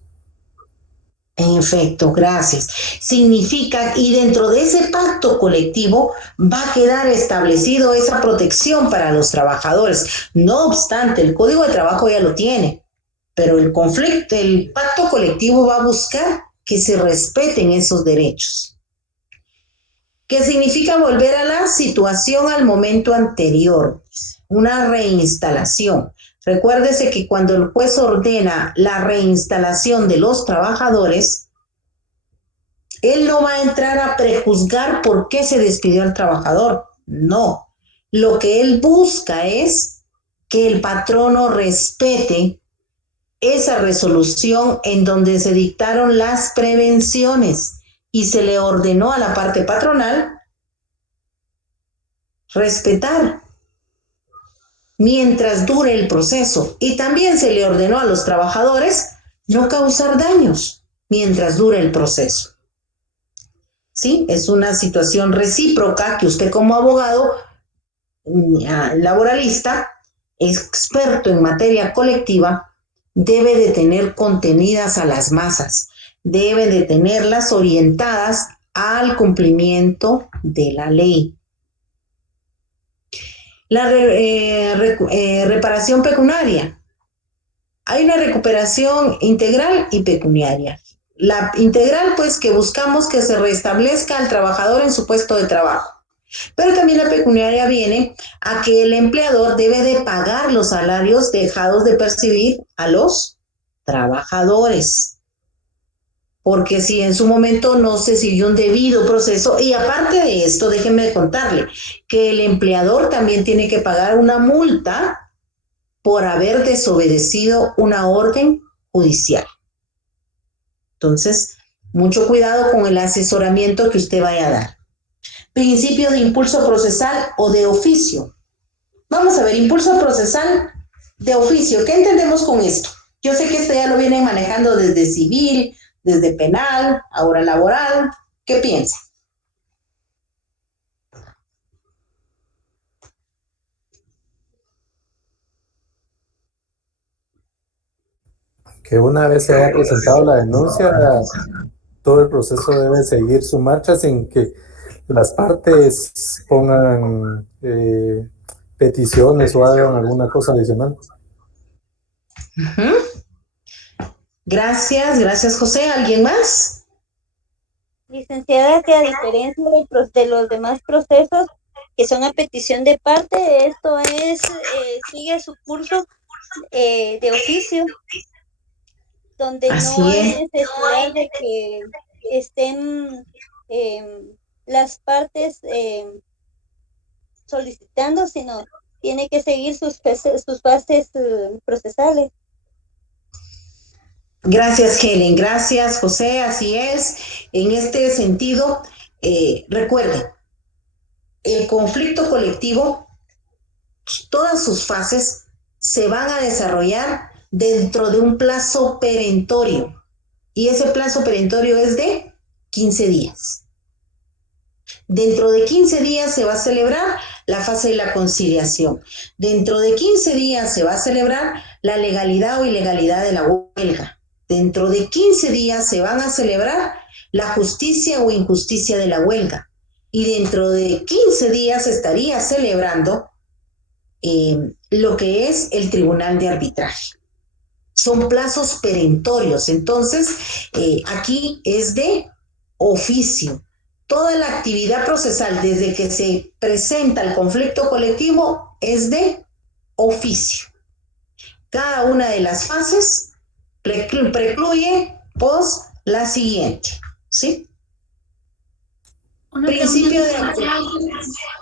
En efecto, gracias. Significa, y dentro de ese pacto colectivo va a quedar establecido esa protección para los trabajadores. No obstante, el Código de Trabajo ya lo tiene, pero el pacto colectivo va a buscar que se respeten esos derechos. ¿Qué significa volver a la situación al momento anterior? Una reinstalación. Recuérdese que cuando el juez ordena la reinstalación de los trabajadores, él no va a entrar a prejuzgar por qué se despidió al trabajador. No. Lo que él busca es que el patrono respete esa resolución en donde se dictaron las prevenciones y se le ordenó a la parte patronal respetar mientras dure el proceso, y también se le ordenó a los trabajadores no causar daños mientras dure el proceso. ¿Sí? Es una situación recíproca que usted como abogado laboralista, experto en materia colectiva, debe de tener contenidas a las masas, debe de tenerlas orientadas al cumplimiento de la ley. La reparación pecuniaria. Hay una recuperación integral y pecuniaria. La integral, pues, que buscamos que se restablezca al trabajador en su puesto de trabajo. Pero también la pecuniaria viene a que el empleador debe de pagar los salarios dejados de percibir a los trabajadores. Porque si en su momento no se siguió un debido proceso, y aparte de esto, déjenme contarle que el empleador también tiene que pagar una multa por haber desobedecido una orden judicial. Entonces, mucho cuidado con el asesoramiento que usted vaya a dar. Principio de impulso procesal o de oficio. Vamos a ver, impulso procesal de oficio. ¿Qué entendemos con esto? Yo sé que esto ya lo vienen manejando desde civil, desde penal, ahora laboral. ¿Qué piensa? Que una vez se haya presentado la denuncia, todo el proceso debe seguir su marcha sin que las partes pongan peticiones o hagan alguna cosa adicional. Gracias José. ¿Alguien más? Licenciada, que a diferencia de los demás procesos que son a petición de parte, esto sigue su curso de oficio, donde Así no hay es. necesidad de que estén las partes solicitando, sino tiene que seguir sus fases procesales. Gracias, Helen. Gracias, José. Así es. En este sentido, recuerden, el conflicto colectivo, todas sus fases se van a desarrollar dentro de un plazo perentorio. Y ese plazo perentorio es de 15 días. Dentro de 15 días se va a celebrar la fase de la conciliación. Dentro de 15 días se va a celebrar la legalidad o ilegalidad de la huelga. Dentro de 15 días se van a celebrar la justicia o injusticia de la huelga. Y dentro de 15 días se estaría celebrando lo que es el tribunal de arbitraje. Son plazos perentorios. Entonces, aquí es de oficio. Toda la actividad procesal desde que se presenta el conflicto colectivo es de oficio. Cada una de las fases precluye la siguiente, ¿sí? Una Principio de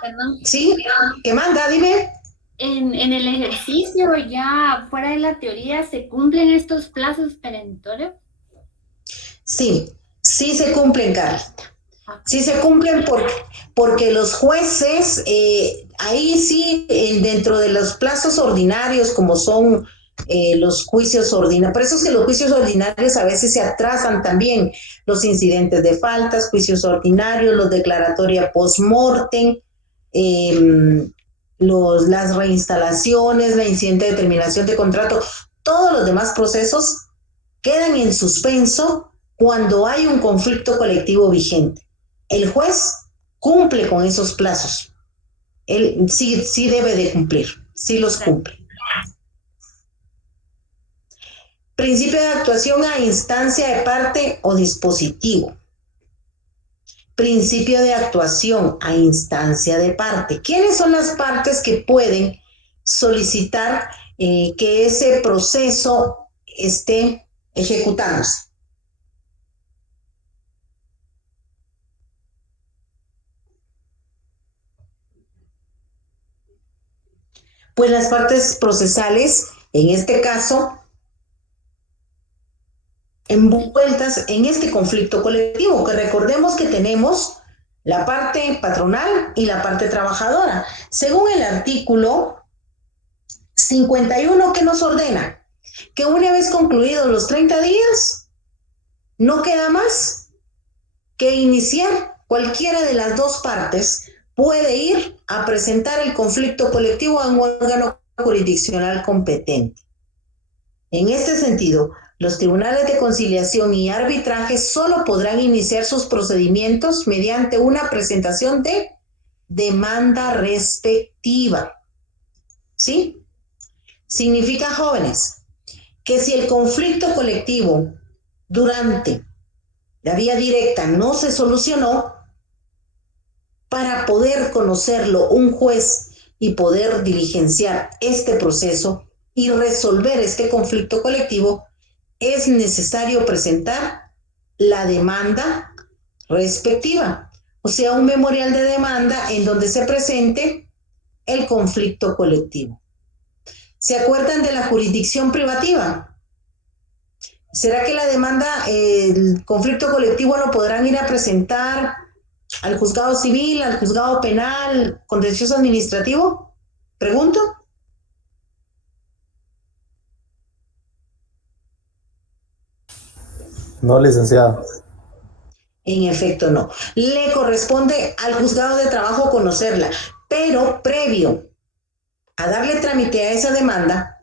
perdón. ¿Sí? ¿Qué manda? Dime. En el ejercicio, ya fuera de la teoría, ¿se cumplen estos plazos perentorios? Sí, sí se cumplen, Carlita. Sí se cumplen porque los jueces, ahí sí, dentro de los plazos ordinarios, como son los juicios ordinarios, por eso es que los juicios ordinarios a veces se atrasan también, los incidentes de faltas, juicios ordinarios, los declaratoria post-mortem, las reinstalaciones, la incidente de terminación de contrato, todos los demás procesos quedan en suspenso cuando hay un conflicto colectivo vigente. El juez cumple con esos plazos. Él sí debe de cumplir, sí los cumple. Principio de actuación a instancia de parte o dispositivo. Principio de actuación a instancia de parte. ¿Quiénes son las partes que pueden solicitar que ese proceso esté ejecutándose? Pues las partes procesales, en este caso, envueltas en este conflicto colectivo, que recordemos que tenemos la parte patronal y la parte trabajadora. Según el artículo 51, que nos ordena que una vez concluidos los 30 días, no queda más que iniciar cualquiera de las dos partes puede ir a presentar el conflicto colectivo a un órgano jurisdiccional competente. En este sentido, los tribunales de conciliación y arbitraje solo podrán iniciar sus procedimientos mediante una presentación de demanda respectiva. ¿Sí? Significa, jóvenes, que si el conflicto colectivo durante la vía directa no se solucionó, para poder conocerlo un juez y poder diligenciar este proceso y resolver este conflicto colectivo, es necesario presentar la demanda respectiva, o sea, un memorial de demanda en donde se presente el conflicto colectivo. ¿Se acuerdan de la jurisdicción privativa? ¿Será que la demanda, el conflicto colectivo lo podrán ir a presentar al juzgado civil, al juzgado penal, contencioso administrativo? Pregunto. No, licenciada. En efecto, no. Le corresponde al juzgado de trabajo conocerla, pero previo a darle trámite a esa demanda,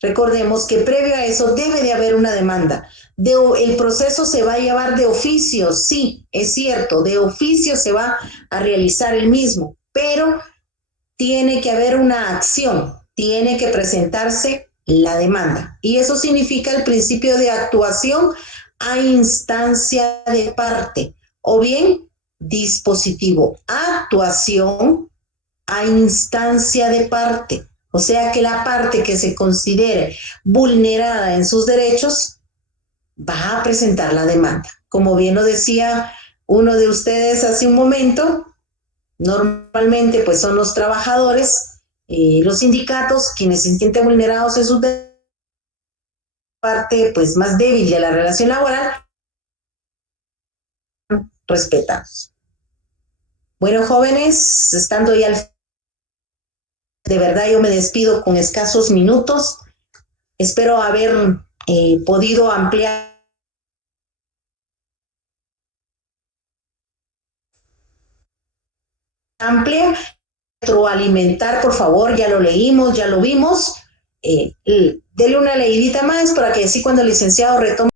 recordemos que previo a eso debe de haber una demanda. El proceso se va a llevar de oficio, sí, es cierto, de oficio se va a realizar el mismo, pero tiene que haber una acción, tiene que presentarse la demanda. Y eso significa el principio de actuación a instancia de parte, o bien dispositivo, actuación a instancia de parte. O sea que la parte que se considere vulnerada en sus derechos va a presentar la demanda. Como bien lo decía uno de ustedes hace un momento, normalmente pues son los trabajadores, los sindicatos, quienes se sienten vulnerados en su parte pues más débil de la relación laboral, respetados. Bueno, jóvenes, estando ya de verdad yo me despido con escasos minutos. Espero haber podido ampliar retroalimentar, por favor, ya lo leímos, ya lo vimos. Dele una leidita más para que así cuando el licenciado retome